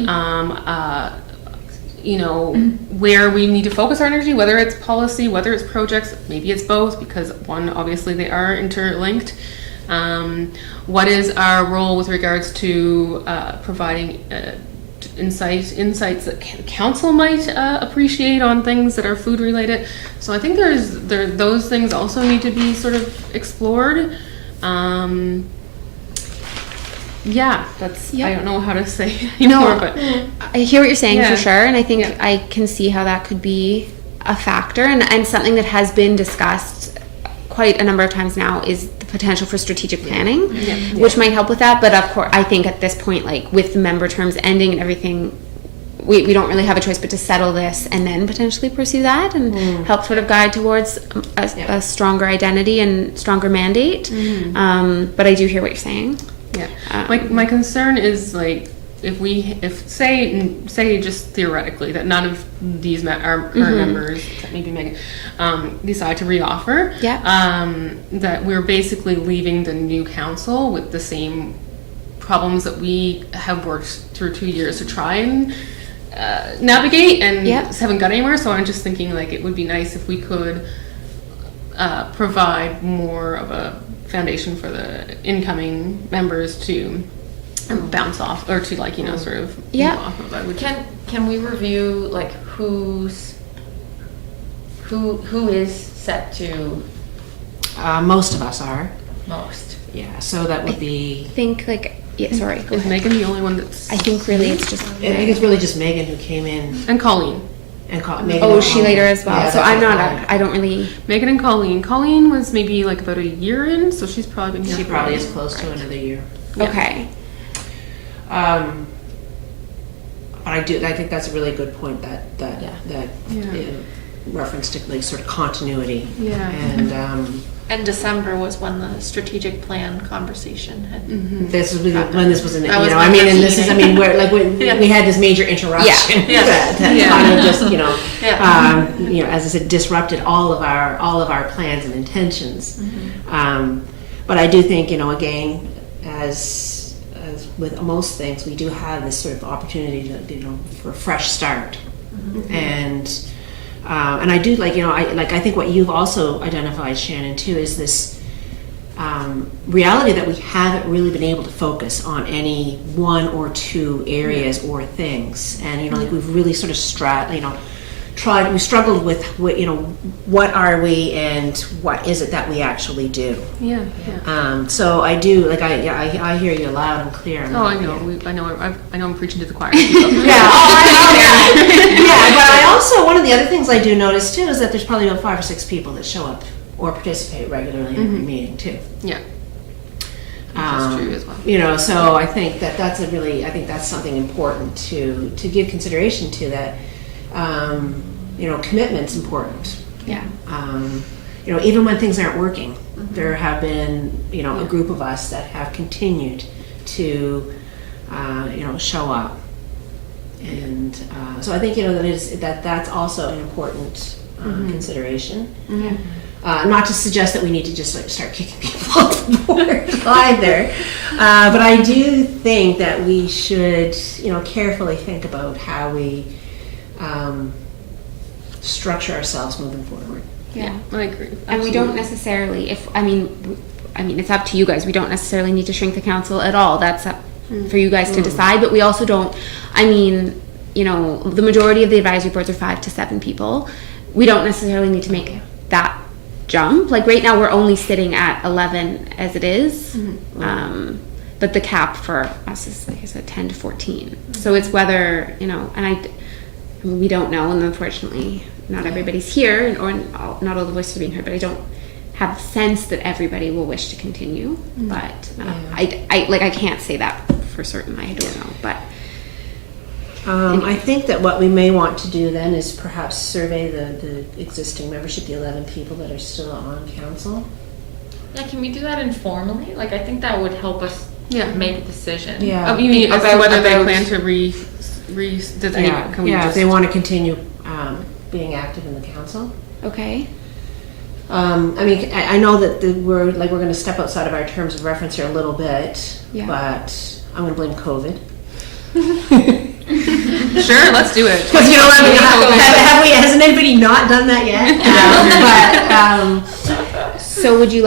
Where we need to focus our energy, whether it's policy, whether it's projects, maybe it's both, because one, obviously they are interlinked. What is our role with regards to providing insights that council might appreciate on things that are food related? So I think those things also need to be sort of explored. I don't know how to say anymore, but I hear what you're saying Yeah. for sure, and I think Yeah. I can see how that could be a factor, and something that has been discussed quite a number of times now is the potential for strategic planning, which might help with that. But of course, I think at this point, like with the member terms ending and everything, we don't really have a choice but to settle this and then potentially pursue that and help sort of guide towards a stronger identity and stronger mandate. But I do hear what you're saying. Yeah, my concern is like if say just theoretically that none of these our current members, except maybe Megan, decide to reoffer. That we're basically leaving the new council with the same problems that we have worked through 2 years to try and navigate and haven't got anywhere. So I'm just thinking like it would be nice if we could provide more of a foundation for the incoming members to bounce off or to sort of move off of. I would Can we review like who is set to Most of us are. most? Yeah, so that would be. I think sorry, go Is ahead. Megan the only one that's I think really it's just. I think it's really just Megan who came in and Colleen. and called Megan. Oh, she later as well. Yeah, So that's I'm not. fine. I don't really. Megan and Colleen. Colleen was maybe like about a year in, so she's probably been here. She for probably a is while. close to another year. Okay. But I think that's a really good point that Yeah. reference to like sort of continuity. Yeah. And And December was when the strategic plan conversation had. this is when this was in, That was I mean, and this is, meeting. I mean, where like when we had this major interruption that Yeah. kind of just, Yeah. as I said, disrupted all of our plans and intentions. But I do think, again, as with most things, we do have this sort of opportunity to, for a fresh start. And I do I think what you've also identified, Shannon, too, is this reality that we haven't really been able to focus on any one or two areas or things. And, you know, like we've really sort of we struggled with, what, you know, what are we and what is it that we actually do. Yeah, yeah. So I do, like, I hear you loud and clear. Oh, I know. I know. I'm preaching to the choir. Yeah, I know that. Yeah, but I also, one of the other things I do notice too is that there's probably about 5 or 6 people that show up or participate regularly in every meeting too. Yeah. That's true as well. You know, so I think that that's I think that's something important to give consideration to, that, you know, commitment's important. Yeah. You know, even when things aren't working, there have been, you know, a group of us that have continued to, you know, show up. And so I think, you know, that's also an important consideration. Not to suggest that we need to just like start kicking people off the board either, but I do think that we should, you know, carefully think about how we structure ourselves moving forward. Yeah. I agree. And we don't necessarily, I mean, it's up to you guys. We don't necessarily need to shrink the council at all. That's up for you guys to decide. But we also don't, I mean, you know, the majority of the advisory boards are 5 to 7 people. We don't necessarily need to make that jump. Like right now we're only sitting at 11 as it is. But the cap for us is, like I said, 10 to 14. So it's whether, you know, and I mean, we don't know, and unfortunately not everybody's here, or not all the voices are being heard, but I don't have a sense that everybody will wish to continue. But I can't say that for certain. I don't know, but I think that what we may want to do then is perhaps survey the existing membership, the 11 people that are still on council. Yeah, can we do that informally? Like, I think that would help us make a decision. Yeah. Oh, you mean as to About- whether they about- plan to can we if just they want to continue being active in the council. okay. I mean, I know that we're going to step outside of our terms of reference here a little bit, Yeah. but I'm going to blame COVID. Sure, let's do it. Because, you know, I mean, hasn't anybody not done that yet? So you'd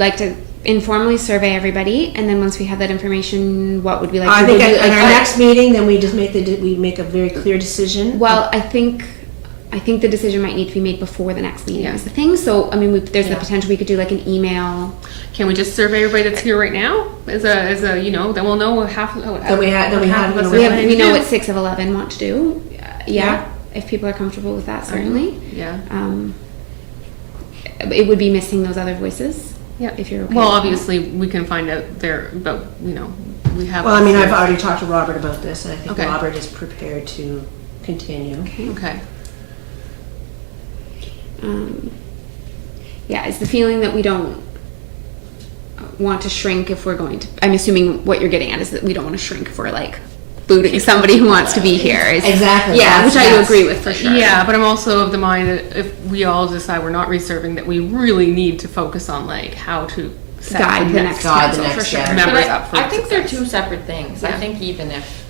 like to informally survey everybody, and then once we have that information, what would we like I to think do? at our next meeting, then we just make a very clear decision. Well, I think the decision might need to be made before the next meeting is the thing. So, I mean, there's the potential we could do like an email. Can we just survey everybody that's here right now? As a you know, then we'll know half. Then we have We know what 6 of 11 want to do. Yeah, if people are comfortable with that, certainly. Yeah. It would be missing those other voices. Yeah. If you're okay. Well, with obviously we can find out there, but you know, we have. Well, I mean, I've already talked to Robert about this, and I think Okay. Robert is prepared to continue. Okay. Yeah, it's the feeling that we don't want to shrink if we're going to. I'm assuming what you're getting at is that we don't want to shrink if we're like booting somebody who wants to be here. Exactly. Yeah, which I That's- agree with for sure. Yeah, but I'm also of the mind that if we all decide we're not reserving, that we really need to focus on like how to set Guide the next Guide the council for next, sure. yeah. members But up for I think they're success. 2 separate things. I Yeah. think even if,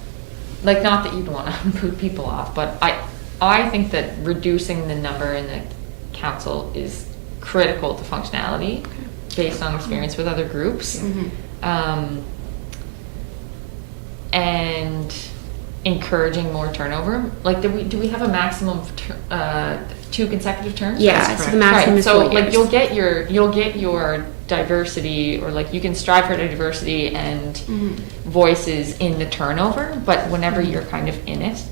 like, not that you'd want to boot people off, but I think that reducing the number in the council is critical to functionality based on experience with other groups. And encouraging more turnover. Like, do we have a maximum of 2 consecutive terms? Yeah, That's so correct. the maximum Right, is so 4 like years. you'll get your diversity, or like you can strive for diversity and voices in the turnover, but whenever you're kind of in it,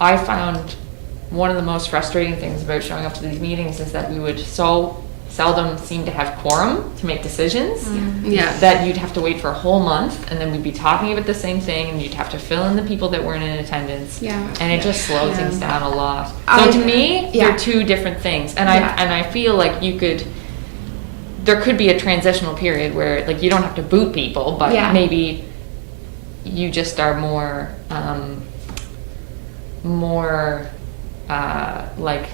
I found one of the most frustrating things about showing up to these meetings is that we would so seldom seem to have quorum to make decisions. Yeah. That you'd have to wait for a whole month, and then we'd be talking about the same thing, and you'd have to fill in the people that weren't in attendance. Yeah. And it just slows things down a lot. So I- to me, yeah. they're 2 different things, and Yeah. I feel like there could be a transitional period where like you don't have to boot people, but Yeah. maybe you just are more like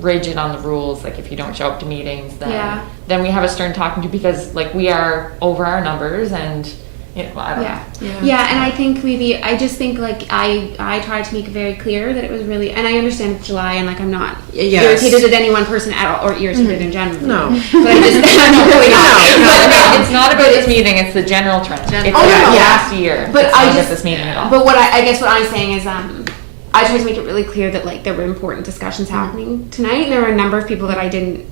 rigid on the rules. Like if you don't show up to meetings, then we have a stern talking to, because like we are over our numbers, and You know, I don't know. Yeah, and I think I just think like I tried to make it very clear that it was really, and I understand it's July and like I'm not Yes. irritated at any one person at all or irritated in general. No. But I just, I'm really not. It's not about this meeting, it's the general trend. It's Oh, about no. last year. But It's I not just, this meeting at all. But what I guess what I'm saying is, I tried to make it really clear that like there were important discussions happening tonight, and there were a number of people that I didn't.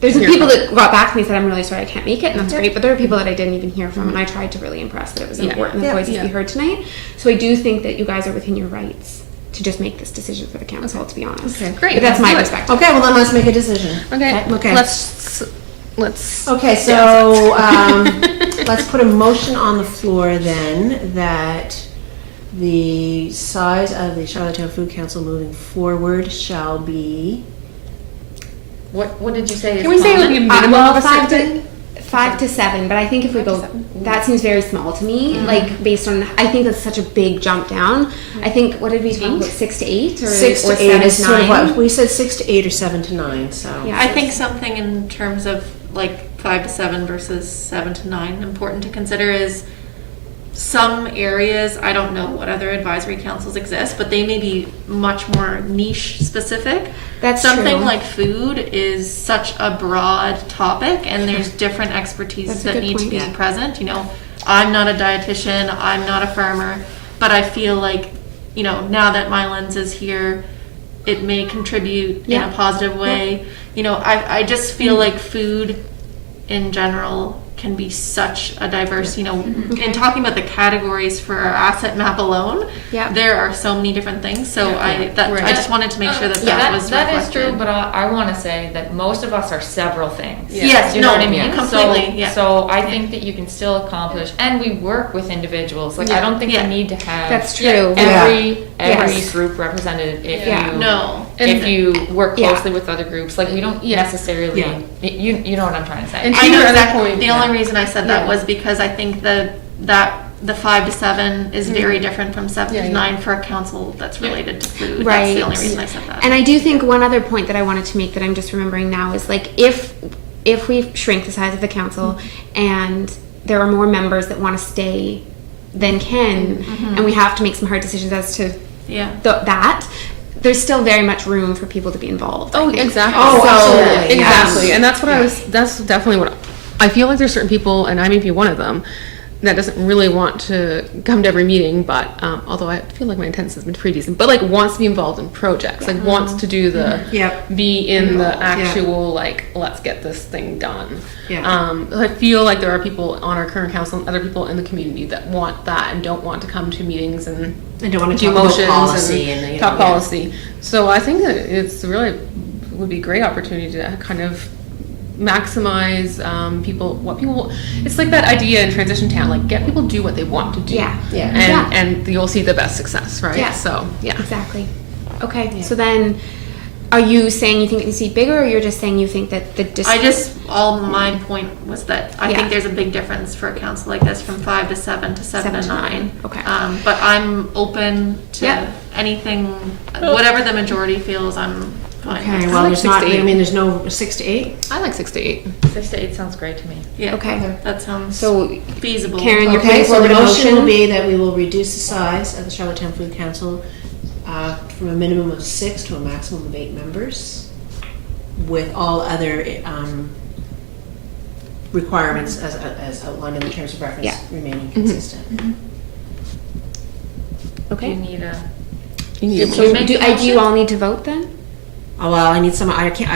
There's some people that got back to me and said, "I'm really sorry I can't make it," and that's great. But there are people that I didn't even hear from, and I tried to really impress that it was important that voices be heard tonight. So I do think that you guys are within your rights to just make this decision for the council. To be honest, Great. But that's my Let's do it. perspective. Okay, well then let's make a decision. Okay. Let's. Okay, so let's put a motion on the floor then that the size of the Charlottetown Food Council moving forward shall be. What did you say? Can we say like a minimum Well, of a 5 to 7, but I think if we go, that seems very small to me. Like based on, I think that's such a big jump down. I think what did we talk about? 6 to 8 or 6 to 8 7 is to sort of 9? what we said 6 to 8 or 7 to 9. So Yeah. I think something in terms of like 5 to 7 versus 7 to 9 important to consider is some areas, I don't know what other advisory councils exist, but they may be much more niche specific. That's Something true. like food is such a broad topic and there's different expertise That's a that good need to point. be present. You know, I'm not a dietitian, I'm not a farmer, but I feel like, you know, now that my lens is here, it may contribute in Yeah. a positive way. You know, I just feel like food in general can be such a diverse, you know, in talking about the categories for our asset map alone, Yeah. there are so many different things. So I just wanted to make sure that Yeah, was that is reflected. true, but I want to say that most of us are several things. Yes, you know no, what I mean. completely, So, yeah. so I think that you can still accomplish, and we work with individuals. Like I don't think Yeah. you need to have That's true. every Yes. group represented. If Yeah. you No. if you work Yeah. closely with other groups, like we don't necessarily. You know what I'm trying to say. And I know your other exactly. point- The only reason I said that was because I think that the 5 to 7 is very different from 7 to 9 for a council that's related to food. Right. That's the only reason I said that. And I do think one other point that I wanted to make that I'm just remembering now is like if we shrink the size of the council and there are more members that want to stay than can, and we have to make some hard decisions as to yeah. that, there's still very much room for people to be involved. I Oh, think. exactly. Oh, So- absolutely. Exactly. Yes. And that's what that's definitely what I feel like there's certain people, and I may be one of them, that doesn't really want to come to every meeting, but although I feel like my attendance has been pretty decent, but like wants to be involved in projects, like wants to do the, Yep. be in the Yeah. actual, like, let's get this thing done. Yeah. I feel like there are people on our current council and other people in the community that want that and don't want to come to meetings and I don't want to do talk about motions policy and and, you talk know, policy. So I think that it's really would be a great opportunity to kind of maximize what people. It's like that idea in transition town, like get people do what they want to do. Yeah. Yeah. And Yeah. and you'll see the best success, right? Yeah. So yeah. Exactly. Okay, so then are you saying you think it needs to be bigger, or you're just saying you think that the All my point was that I Yeah. think there's a big difference for a council like this from 5 to 7 to 7 to 9. Okay. But I'm open to Yeah. anything, whatever the majority feels, I'm fine Okay, with. well, like there's 6 not, to I 8. mean, there's no 6 to 8? I like 6 to 8. 6 to 8 sounds great to me. Yeah, Okay. that sounds So feasible. Karen, you're Okay, putting so the forward a motion will motion. be that we will reduce the size of the Charlottetown Food Council from a minimum of 6 to a maximum of 8 members, with all other requirements as outlined in the terms of reference Yeah. remaining consistent. Do you Okay. need a? You need a Did So you make the do motion? you all need to vote then? Oh, well, I need someone, I can't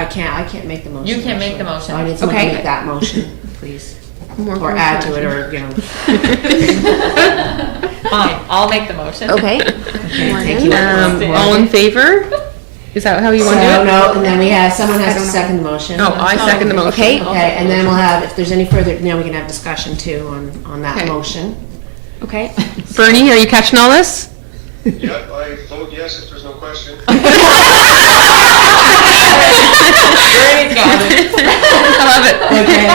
make the motion. You can't make the actually. motion. So I need someone Okay. to make that motion, please. more Or add to it, or, you know. Fine, I'll make the motion. Okay. Thank you. all in favor? Is that how you want to do So, it? no, and then we have, someone I has don't to know. second the motion. Oh, I second the motion. Okay. Okay, and then we'll have, if there's any further, now we can have discussion too on that Okay. motion. Okay. Bernie, are you catching all this? Yep, I vote yes if there's no question. Bernie's got it. I love it. Okay,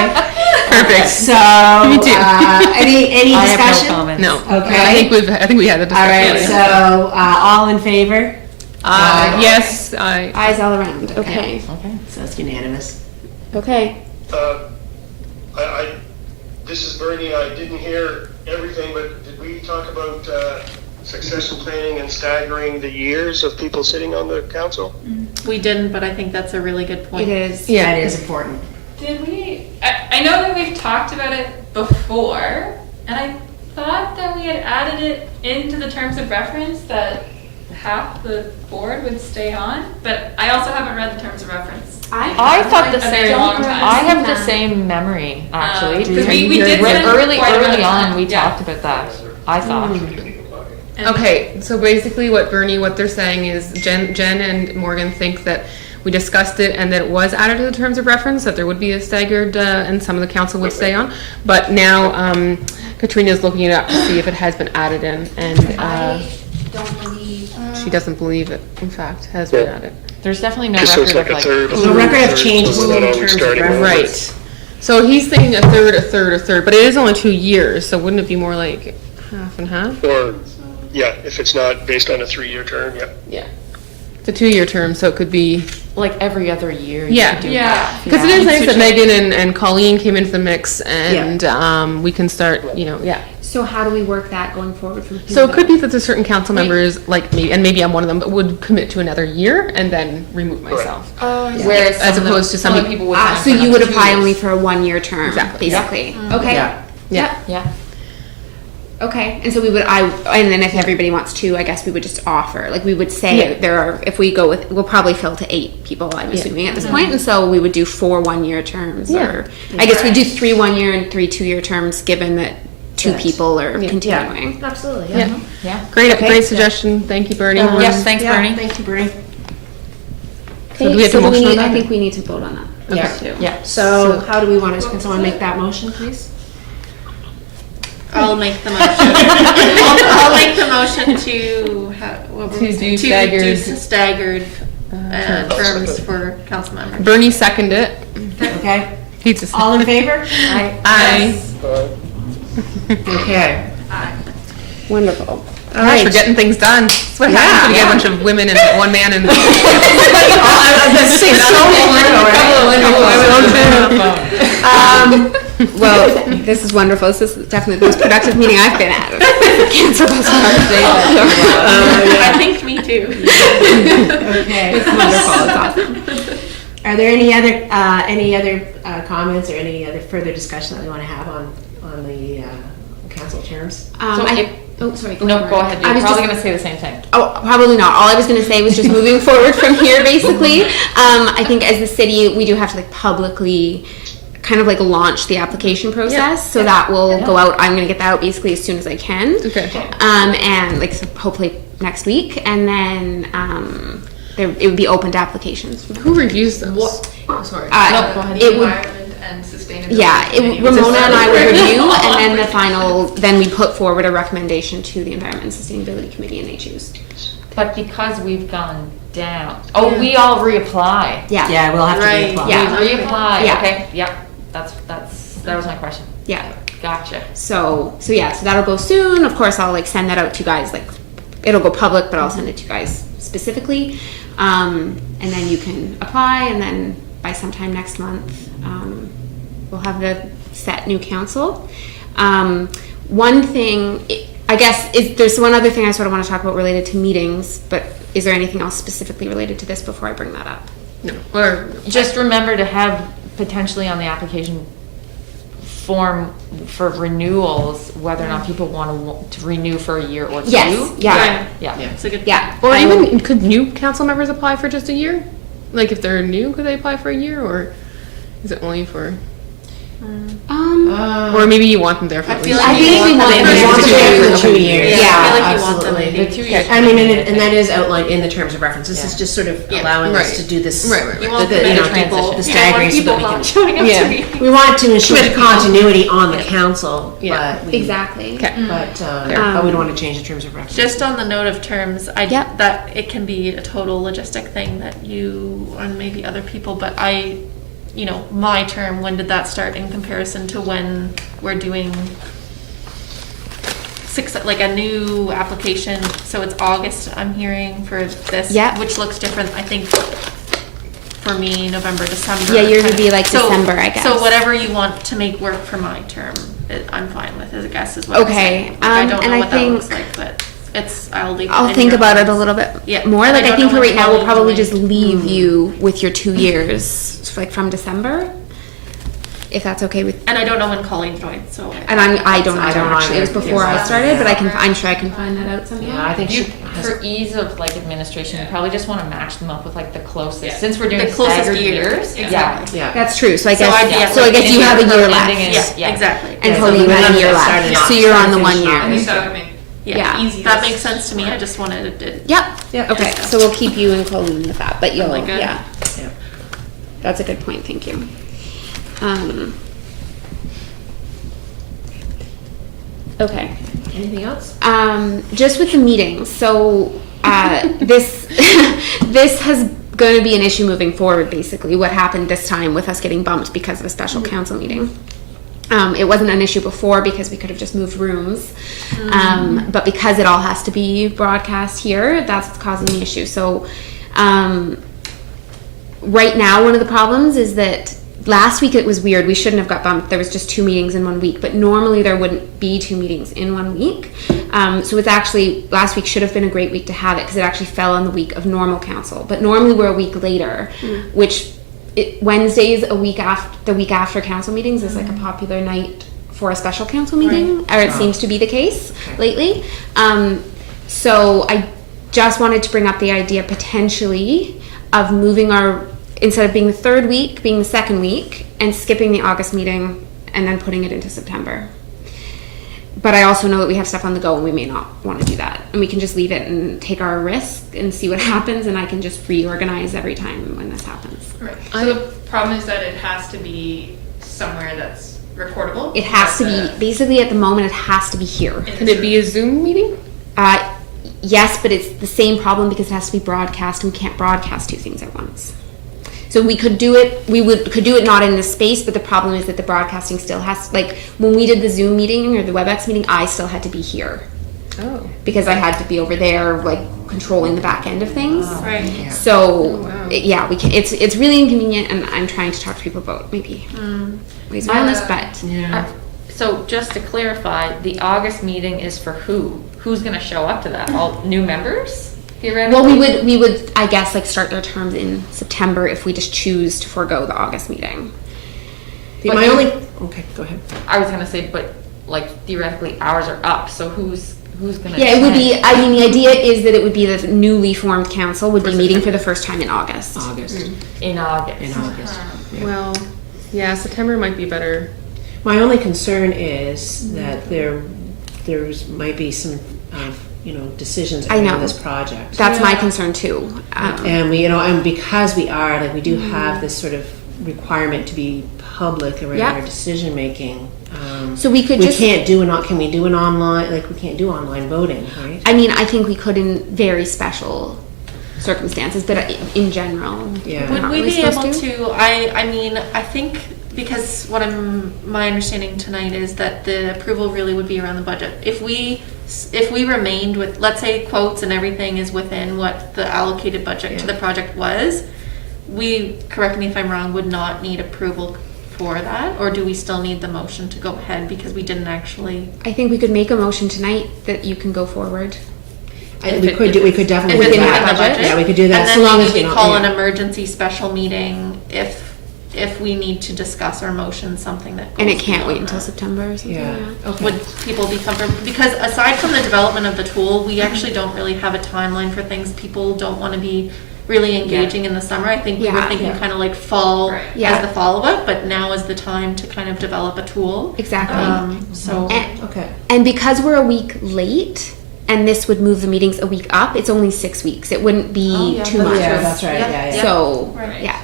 Perfect. so, Me too. any I have no discussion? comments. No. Okay. I think we had the All discussion. right, so, all in favor? Yes, I. Eyes all around. Okay. Okay. So it's unanimous. Okay. This is Bernie. I didn't hear everything, but did we talk about succession planning and staggering the years of people sitting on the council? We didn't, but I think that's a really good point. It is. That is important. Did we? I know that we've talked about it before, and I thought that we had added it into the terms of reference that half the board would stay on, but I also haven't read the terms of reference. I thought the A same. very long time. I have the same memory actually. Because we did spend early quite a bit of on time. we Yeah. talked about that. I thought. And- Okay, so basically what they're saying is Jen and Morgan think that we discussed it and that it was added to the terms of reference, that there would be a staggered, and some of the council would stay on. But now, Katrina's looking it up to see if it has been added in, and, I don't believe. she doesn't believe it, in fact, has been Yeah. added. There's definitely no Just so it's record like of a like. third. No record of third, changes so in we're not always terms of starting over. Right. So he's thinking a third, but it is only 2 years, so wouldn't it be more like half and half? Or, yeah, if it's not based on a 3-year term, yeah. Yeah. It's a 2-year term, so it could be, Like every other year. you Yeah. could do Yeah. that. because it is nice that Megan and Colleen came into the mix, and we can start, yeah. So how do we work that going forward from here? So it could be that there's certain council members, like me, and maybe I'm one of them, but would commit to another year and then remove myself. Whereas As some of opposed to some other peop- people would. Ah, sign so for you would another 2 apply years. only for a 1-year term, Exactly. basically. Okay. Yeah. Yeah. Yeah. Okay. And so and then if everybody wants to, I guess we would just offer, like we would say Yeah. if we go with, we'll probably fill to 8 people, I'm assuming at this point. And so we would do 4 1-year terms, Yeah. or I guess we do 3 1-year and 3 2-year terms, given that 2 Yes. people are Yeah. continuing. Absolutely, Yeah. Yeah. Great, Okay. great suggestion. Thank you, Bernie. Yes, thanks, Yeah, Bernie. thank you, Bernie. So do we have to motion on I that? think we need to vote on that. Yeah. too. Yeah. So how do we want to, can someone make that motion, please? I'll make the motion. I'll make the motion to do staggered, do staggered terms for council members. Bernie seconded it. Okay, He just. all in favor? Aye. Okay. Wonderful. All right. For getting things done. That's what happens when you get a bunch of women and one man and. Well, this is wonderful. This is definitely the most productive meeting I've been at. Cancel those I think me too. Okay. It's wonderful. It's awesome. Are there any other comments or any other further discussion that we want to have on the council terms? So Sorry. No, go ahead. I You're was probably just- gonna say the same thing. Oh, probably not. All I was going to say was just moving forward from here, basically. I think as the city, we do have to like publicly kind of like launch the application process. So that will go out. I'm going to get that out basically as soon as I can. Okay. And like so hopefully next week. And then it would be open to applications. Who reviews those? Oh, sorry. Uh, go ahead. it would. Environment and sustainability. Yeah, Committee. Ramona and I would review, and then the final, then we put forward a recommendation to the Environment and Sustainability Committee, and they choose. But because we've gone down, we all reapply. Yeah. Yeah, we'll have to Right. reapply. Yeah. We reapply. Yeah. Okay. Yep. That was my question. Yeah. Gotcha. So that'll go soon. Of course, I'll like send that out to you guys. Like, it'll go public, but I'll send it to you guys specifically, and then you can apply. And then by sometime next month, we'll have the set new council. One thing, I guess, there's one other thing I sort of want to talk about related to meetings. But is there anything else specifically related to this before I bring that up? No. Or Just remember to have potentially on the application form for renewals whether or not people want to renew for a year or 2. Yes. Yeah. Yeah. It's a good. Yeah. or even could new council members apply for just a year? Like if they're new, could they apply for a year, or is it only for? Or maybe you want them there for at feel least. like I think we want them We want to them there do for 2 years. Yeah, I feel like you want them absolutely. maybe. The 2 years. I mean, and that is outlined in the terms of reference. This is just sort of allowing us Right. to do this. Right, right, right. You want The, the you know, better people. the You staggering don't so that want we people can. not showing up Yeah. to meetings. We want to ensure the continuity on the council, Yeah. but we, Exactly. Okay. but we don't want to change the terms of reference. Just on the note of terms, Yep. that it can be a total logistic thing that you and maybe other people, but my term, when did that start in comparison to when we're doing like a new application? So it's August, I'm hearing, for this, Yep. which looks different. I think for me, November, December. Yeah, yours kind would be of- like December, I guess. So whatever you want to make work for my term, I'm fine with, I guess is what I'm Okay, saying. Like, I don't and know I what that looks think- like, but I'll leave it I'll in think your about it a hands. little bit Yeah. more. And Like, I I don't think know for when right now, we'll Colleen probably joined. just leave you with your 2 years, like from December, if that's okay with. And I don't know when Colleen joined, so. And I don't know I don't actually. It was either. before I Yeah. started, but I'm sure I can find that out somehow. Yeah, I think You, she has. for ease of like administration, you probably just want to match them up with like the closest, Yeah. since we're doing The closest staggered year. years. Exactly. Yeah. That's true. So I So guess I'd- yeah, so I guess like, you have a year ending left, is- Yeah, exactly. and Yeah, so Colleen we has a wouldn't year have started left. not So you're on the finish 1 year. not. I think that would make Yeah, easiest. that makes sense to me, I just wanted it. Yep. Yep. Okay. So we'll keep you and Colleen with that, but you'll Like it. yeah. Yeah. That's a good point. Thank you. Okay. Anything else? Just with the meetings. So this this has going to be an issue moving forward. Basically, what happened this time with us getting bumped because of a special council meeting. It wasn't an issue before because we could have just moved rooms, but because it all has to be broadcast here, that's what's causing the issue. So right now, one of the problems is that last week it was weird. We shouldn't have got bumped. There was just 2 meetings in 1 week, but normally there wouldn't be 2 meetings in 1 week. So it's actually, last week should have been a great week to have it because it actually fell on the week of normal council. But normally we're a week later, which Wednesdays the week after council meetings is like a popular night for a special council meeting, or it seems to be the case lately. So I just wanted to bring up the idea potentially of moving our, instead of being the 3rd week, being the 2nd week, and skipping the August meeting and then putting it into September. But I also know that we have stuff on the go and we may not want to do that. And we can just leave it and take our risk and see what happens, and I can just reorganize every time when this happens. Right. So the problem is that it has to be somewhere that's recordable. It has to That's be, basically at the moment, it has to be here. Could it be a Zoom meeting? Yes, but it's the same problem because it has to be broadcast, and we can't broadcast 2 things at once. So we could do it, could do it not in this space, but the problem is that the broadcasting still has, like, when we did the Zoom meeting or the WebEx meeting, I still had to be here. Oh. Because I had to be over there, like, controlling the back end of things. Right. So, wow. yeah, we can, it's really inconvenient, and I'm trying to talk to people about maybe ways around this, but. Yeah. So just to clarify, the August meeting is for who? Who's going to show up to that? All new members? Well, we would, I guess, like, start their terms in September if we just choose to forego the August meeting. But My you- only, okay, go ahead. I was gonna say, but like theoretically hours are up, so who's gonna? Yeah, it would be, attend? I mean, the idea is that it would be the newly formed council would be meeting for the first time in August. August. In August. In August. Yeah. Well, yeah, September might be better. My only concern is that there's might be some, decisions I know. around this project. That's my concern too. And we, and because we are, like, we do have this sort of requirement to be public around Yeah. our decision making. So we could We just, can't do can we do an online, like, we can't do online voting, right? I mean, I think we could in very special circumstances, but in general. Yeah. we're Would not we really be able supposed to, I mean, I think, because my understanding tonight is that the approval really would be around the budget. If we remained with, let's say, quotes and everything is within what the allocated budget to the project was, we, correct me if I'm wrong, would not need approval for that? Or do we still need the motion to go ahead because we didn't actually? I think we could make a motion tonight that you can go forward. We could definitely If do it's within that. that budget? Yeah, we could do that. And so then long maybe as we don't- call yeah. an emergency special meeting if we need to discuss our motion, something that And it goes can't wait beyond until that. September or something. Yeah. Okay. Would people be comfortable? Because aside from the development of the tool, we actually don't really have a timeline for things. People don't want to be really engaging in the summer. I think we were Yeah. thinking Yeah. kind of like fall Right. Yeah. as the follow-up, but now is the time to kind of develop a tool. Exactly. So And- Okay. And because we're a week late, and this would move the meetings a week up, it's only 6 weeks. It wouldn't be Oh, yeah, too that's much. Yeah, true. that's right, yeah. So, Right. yeah.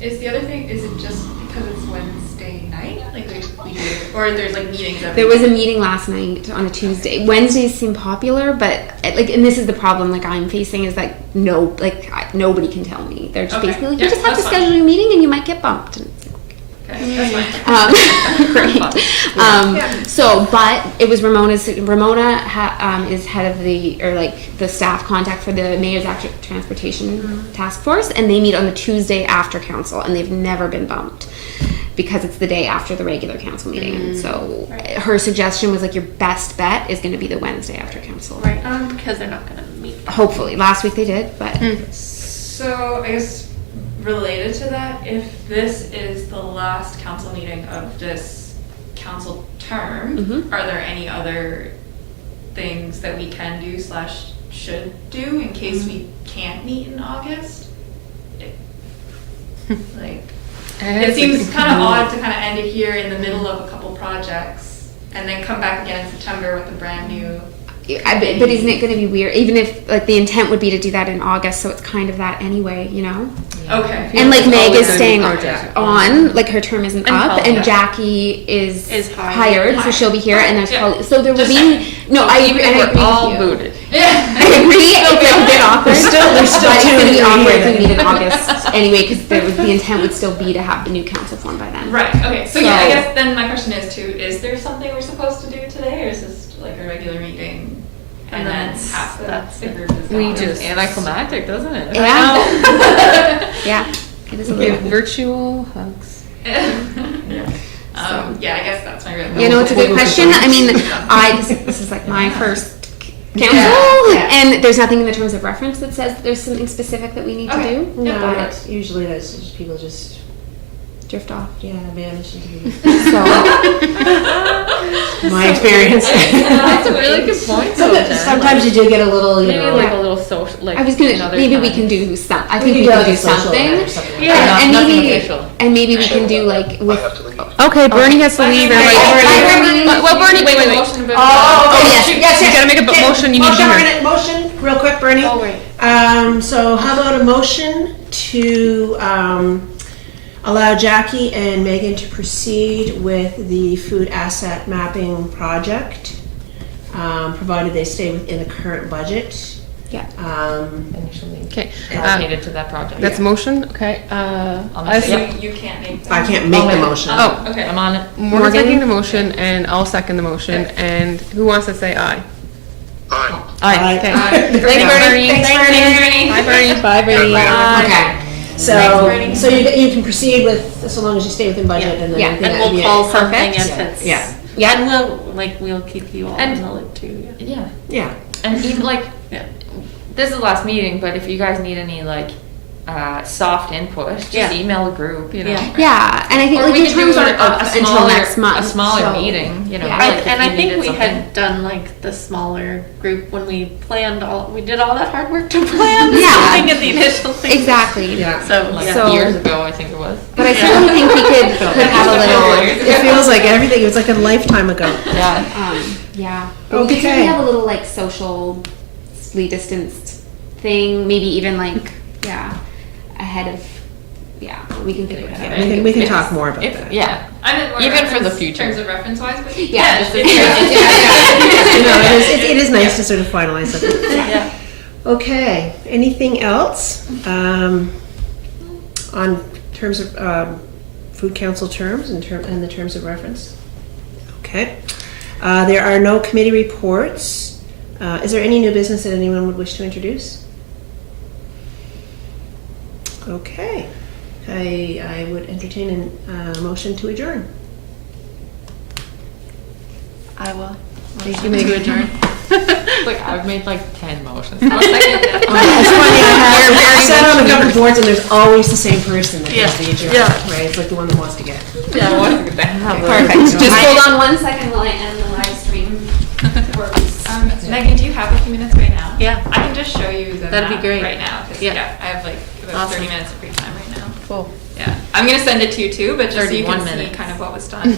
Is the other thing, is it just because it's Wednesday night? Like we do, or there's like meetings every There was a meeting last night on a Tuesday. Wednesdays seem popular, but like, and this is the problem like I'm facing is that nobody can tell me. They're just Okay. basically like, Yeah, you just have to that's fine. schedule your meeting and you might get bumped. And it's like, Okay, that's fine. Great. So, but it was Ramona is head of the staff contact for the Mayor's Active Transportation Task Force, and they meet on the Tuesday after council, and they've never been bumped because it's the day after the regular council meeting. And so her suggestion was like your best bet is going to be the Wednesday after council. Right, because they're not gonna meet. Hopefully, last week they did, but So I guess related to that, if this is the last council meeting of this council term, are there any other things that we can do / should do in case we can't meet in August? Like, it seems kind of odd to kind of end it here in the middle of a couple projects and then come back again in September with a brand new. but isn't it going to be weird? Even if like the intent would be to do that in August, so it's kind of that anyway, you know. Okay. And like Meg is always staying gonna be project. on, like her term isn't And up, Holly, and yeah. Jackie is hired. hired, so she'll be here, and there's Yeah. Holly. So there will Just be no. I agree. And I agree all with you. booted. I agree. It's like a bit awkward. There's still but it's two going to be or three awkward here. to meet in August anyway, because the intent would still be to have the new council formed by then. Right, okay, so yeah, I So- guess then my question is too, is there something we're supposed to do today, or is this like a regular meeting? And then half the group is We gone? just- Anticlimactic, doesn't it? Yeah. Yeah. It is a little. Give virtual hugs. Yeah, I guess that's my real. You know, it's a good question. I mean, this is like my first council, Yeah. and there's nothing in the terms of reference that says there's something specific that we need Okay. to do. No, but that's usually that's just people just drift off. vanish into the So my experience. That's a really good point. though, Jen. Sometimes you do get a little, you Maybe know. like a little social, like I was gonna another maybe we time. can do some. I We think could we do can like do a social something. event or something like Yeah. that. And Nothing maybe official. and maybe we can do like I with. have to leave. Okay, Bernie has to leave. And well, Bernie, wait. Oh yes, yes, You gotta make a motion. You need to be here. Motion, real quick, Bernie. Oh, wait. So how about a motion to allow Jackie and Megan to proceed with the food asset mapping project, provided they stay within the current budget. Yeah. Initially Okay, allocated to that project. that's a motion. Okay. I Yeah. see. You can't make that. I can't make the wait. motion. Oh, Okay. I'm on it. Morgan's making the motion, and I'll second the motion. And who wants to say aye? Aye. Aye. Okay. Thanks, Bernie. Thanks, Bernie. Bye, Bernie. Bye, Bernie. Okay. So, Thanks, Bernie. so you can proceed with, so long as you stay within budget and then. Yeah. everything And that we'll you- call something Perfect. if it's. Yeah. Yeah. And we'll keep you all And- in the loop too. Yeah. Yeah. Yeah. And even like, Yeah. this is the last meeting, but if you guys need any like soft input, just Yeah. email a group, you know. Yeah. Yeah, and I think Or like we your could do terms a, aren't up until smaller, next month. a smaller so- meeting, you know. Yeah. like if And you I think needed we something. had done like the smaller group when we planned we did all that hard work to plan Yeah. something at the initial thing. Exactly. Yeah. So, Like yeah. So- years ago, I think it was. But I certainly think we could have a little. It feels like everything, it was like a lifetime ago. Yeah. Yeah. But we could Okay. certainly have a little like socially distanced thing, maybe even like ahead of we can figure it out. We can talk more about If, that. yeah. I meant more Even for the reference- future. terms of reference wise, but Yeah. just You know, it is nice to sort of finalize something. Yeah. Okay, anything else on terms of food council terms and the terms of reference? Okay. There are no committee reports. Is there any new business that anyone would wish to introduce? Okay. I would entertain a motion to adjourn. I will. Thank you, Megan. Like I've made like 10 motions. It's funny, I sat on a couple of boards and there's always the same person that does the adjournment, Yeah. right? It's like the one that wants to get. Yeah, I wanted to get that. Perfect. Just hold on 1 second while I end the live stream. Megan, do you have a few minutes right now? Yeah. I can just show you the That'd be map great. right now, because Yeah. I have like about Awesome. 30 minutes of free time right now. Cool. Yeah, I'm gonna send it to you too, but just so you 31 can see minutes. kind of what was done.